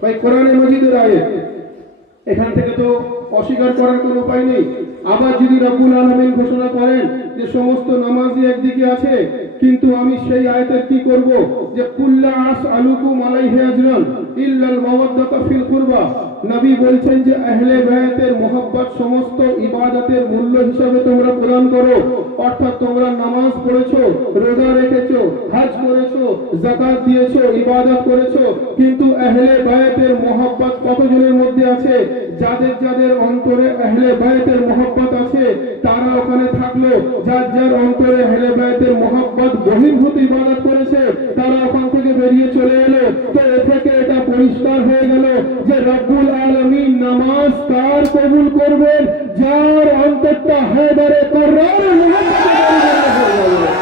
ভাই। কোরআনে মজিদের আয়াত, এখান থেকে তো অস্বীকার করার কোনো উপায় নেই। আবার যদি রব্বুল আলামিন ঘোষণা করেন যে সমস্ত নামাজি একদিকে আছে, কিন্তু আমি সেই আয়াতের কি করব, যে কুল্লা আসআলুকুম আলাইহি আজরান ইল্লাল মাওয়াদ্দাতা ফিল কুরবা, নবী বলছেন যে আহলে বায়াতের মোহাব্বত সমস্ত ইবাদতের মূল্য হিসাবে তোমরা প্রদান করো। অর্থাৎ তোমরা নামাজ পড়েছো, রোজা রেখেছো, হজ করেছো, যাকাত দিয়েছো, ইবাদত করেছো, কিন্তু আহলে বায়াতের মোহাব্বত কতজনের মধ্যে আছে? যাদের যাদের অন্তরে আহলে বায়াতের মোহাব্বত আছে তারা ওখানে থাকলো, যার যার অন্তরে আহলে বায়াতের মোহাব্বত বহির্ভূত ইবাদত করেছে তারা ওখান থেকে বেরিয়ে চলে এলো। তো এ থেকে এটা পরিষ্কার হয়ে গেল যে রব্বুল আলামিন নামাজ কার কবুল করবেন? যার অন্তরটা হায়দারে কাররারের মোহাব্বতে হয়ে যাবে।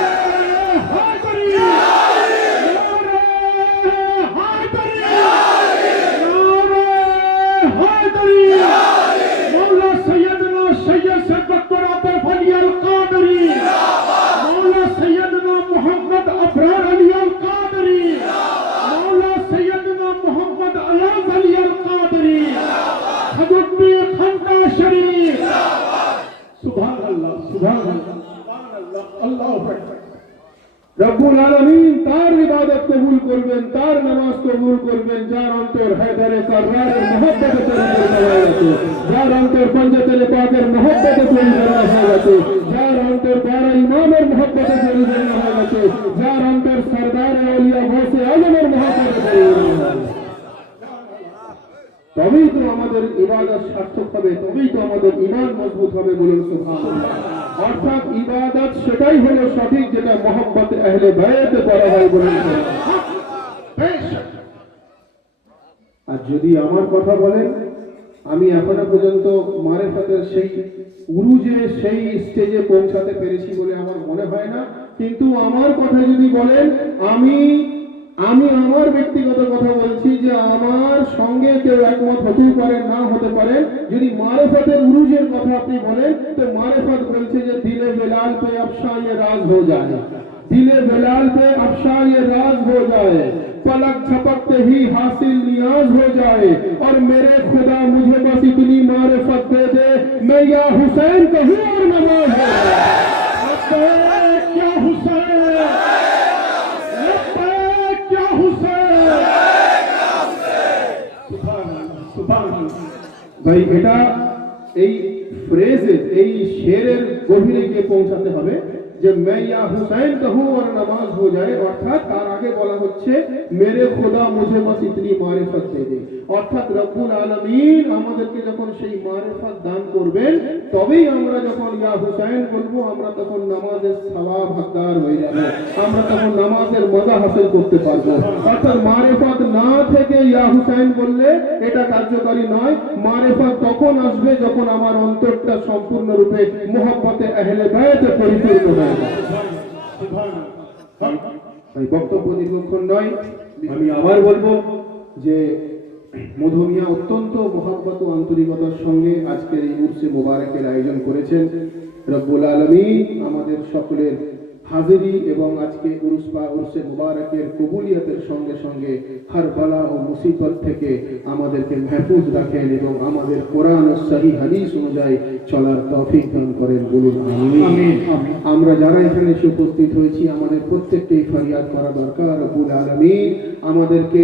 রব্বুল আলামিন তার ইবাদত কবুল করবেন, তার নামাজ কবুল করবেন যার অন্তর হায়দারে কাররারের মোহাব্বতে পরিপূর্ণ হয়ে গেছে, যার অন্তর পঞ্জাতের পাকের মোহাব্বতে পরিপূর্ণ হয়ে গেছে, যার অন্তর বারা ইমামের মোহাব্বতে পরিপূর্ণ হয়ে গেছে, যার অন্তর সরদার আউলিয়া গৌসে আজমের মোহাব্বতে পরিপূর্ণ হয়ে গেছে। তবেই তো আমাদের ইবাদত সার্থক হবে, তবেই তো আমাদের ঈমান মজবুত হবে। বলুন সুবহানাল্লাহ। অর্থাৎ ইবাদত সেটাই হলো সঠিক যেটা মোহাব্বতে আহলে বায়াতে করা হয়। বলুন আর যদি আমার কথা বলেন, আমি এখনো পর্যন্ত মারিফাতের সেই উরুজে সেই স্টেজে পৌঁছাতে পেরেছি বলে আমার মনে হয় না। কিন্তু আমার কথা যদি বলেন, আমি আমি আমার ব্যক্তিগত কথা বলছি যে আমার সঙ্গে কেউ একমত হতেই পারে, না হতে পারে। যদি মারেফতের উরুজের কথা আপনি বলেন তো মারেফত বলছে যে দিলে বেলাল পে अफशा ये राज हो जाए, दिले बेलाल पे अफशा ये राज हो जाए, पलक झपकते ही हासिल नियाज हो जाए, और मेरे खुदा मुझे बस इतनी मारिफत दे दे, मैं या हुसैन कहूँ और नमाज हो जाए। क्या हुसैन, क्या हुसैन, ভাই এটা এই ফ্রেজে এই শেরের গভীরে গিয়ে পৌঁছাতে হবে যে मैं या हुसैन कहूँ और नमाज हो जाए, অর্থাৎ তার আগে বলা হচ্ছে মেরে খোদা মুঝে বাস ইতনি মারিফত দে দে, অর্থাৎ রব্বুল আলামিন আমাদেরকে যখন সেই মারিফত দান করবেন তবেই আমরা যখন ইয়া হুসাইন বলবো আমরা তখন নামাজের সওয়াব হকদার হয়ে যাব, আমরা তখন নামাজের মজা হাসিল করতে পারবো। অর্থাৎ মারিফত না থেকে ইয়া হুসাইন বললে এটা কার্যকারী নয়। মারিফত তখন আসবে যখন আমার অন্তরটা সম্পূর্ণরূপে মুহাব্বতে আহলে বায়তে পরিপূর্ণ হবে। ভাই বক্তব্য দীর্ঘক্ষণ নয়, আমি আবার বলবো যে মধু মিয়া অত্যন্ত মহব্বত ও আন্তরিকতার সঙ্গে আজকের এই উরসে মোবারকের আয়োজন করেছেন। রব্বুল আলামিন আমাদের সকলের হাজিরি এবং আজকে উরসে মোবারকের কবুলিয়তের সঙ্গে সঙ্গে হর বালা ও মুসিবত থেকে আমাদেরকে মাহফুজ রাখেন এবং আমাদের কোরআন ও সহিহ হাদিস অনুযায়ী চলার তৌফিক দান করেন, বলুন আমিন। আমরা যারা এখানে এসে উপস্থিত হয়েছি আমাদের প্রত্যেককেই ফরিয়াদ করা দরকার, রব্বুল আলামিন আমাদেরকে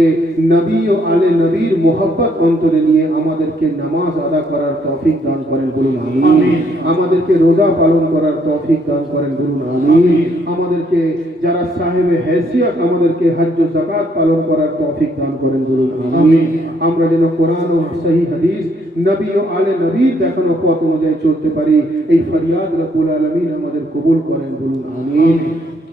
নবী ও আলে নবীর মোহাব্বত অন্তরে নিয়ে আমাদেরকে নামাজ আদা করার তৌফিক দান করেন, বলুন আমিন। আমাদেরকে রোজা পালন করার তৌফিক দান করেন, বলুন আমিন। আমাদেরকে যারা সাহেবে হেসিয়ত আমাদেরকে হজ ও যাকাত পালন করার তৌফিক দান করেন, বলুন আমিন। আমরা যেন কোরআন ও সহিহ হাদিস নবী ও আলে নবীর দেখানো পথ অনুযায়ী চলতে পারি, এই ফরিয়াদ রব্বুল আলামিন আমাদের কবুল করেন, বলুন আমিন।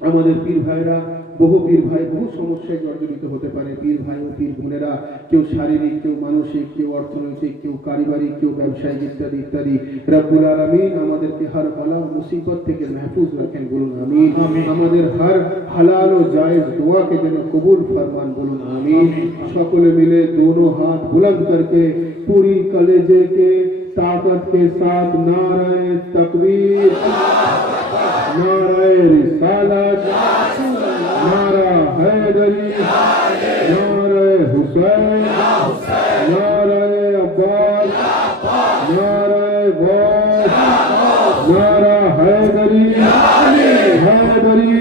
আমাদের পীর ভাইরা, বহু পীর ভাই বহু সমস্যায় জর্জরিত হতে পারে। পীর ভাই ও পীর বোনেরা কেউ শারীরিক, কেউ মানসিক, কেউ অর্থনৈতিক, কেউ পারিবারিক, কেউ ব্যবসায়িক ইত্যাদি ইত্যাদি। রব্বুল আলামিন আমাদেরকে হর বালা ও মুসিবত থেকে মাহফুজ রাখেন, বলুন আমিন। আমাদের হর হালাল ও জায়েজ দোয়াকে যেন কবুল ফরমান, বলুন আমিন। সকলে मिले दोनों हाथ बुलंद करके पूरी कलेजे के ताकत के साथ नारे तकबीर, नारे रिसालत, नारा हैदरी, नारे हुसैन, नारे अब्बास, नारे गौस, नारा हैदरी, हैदरी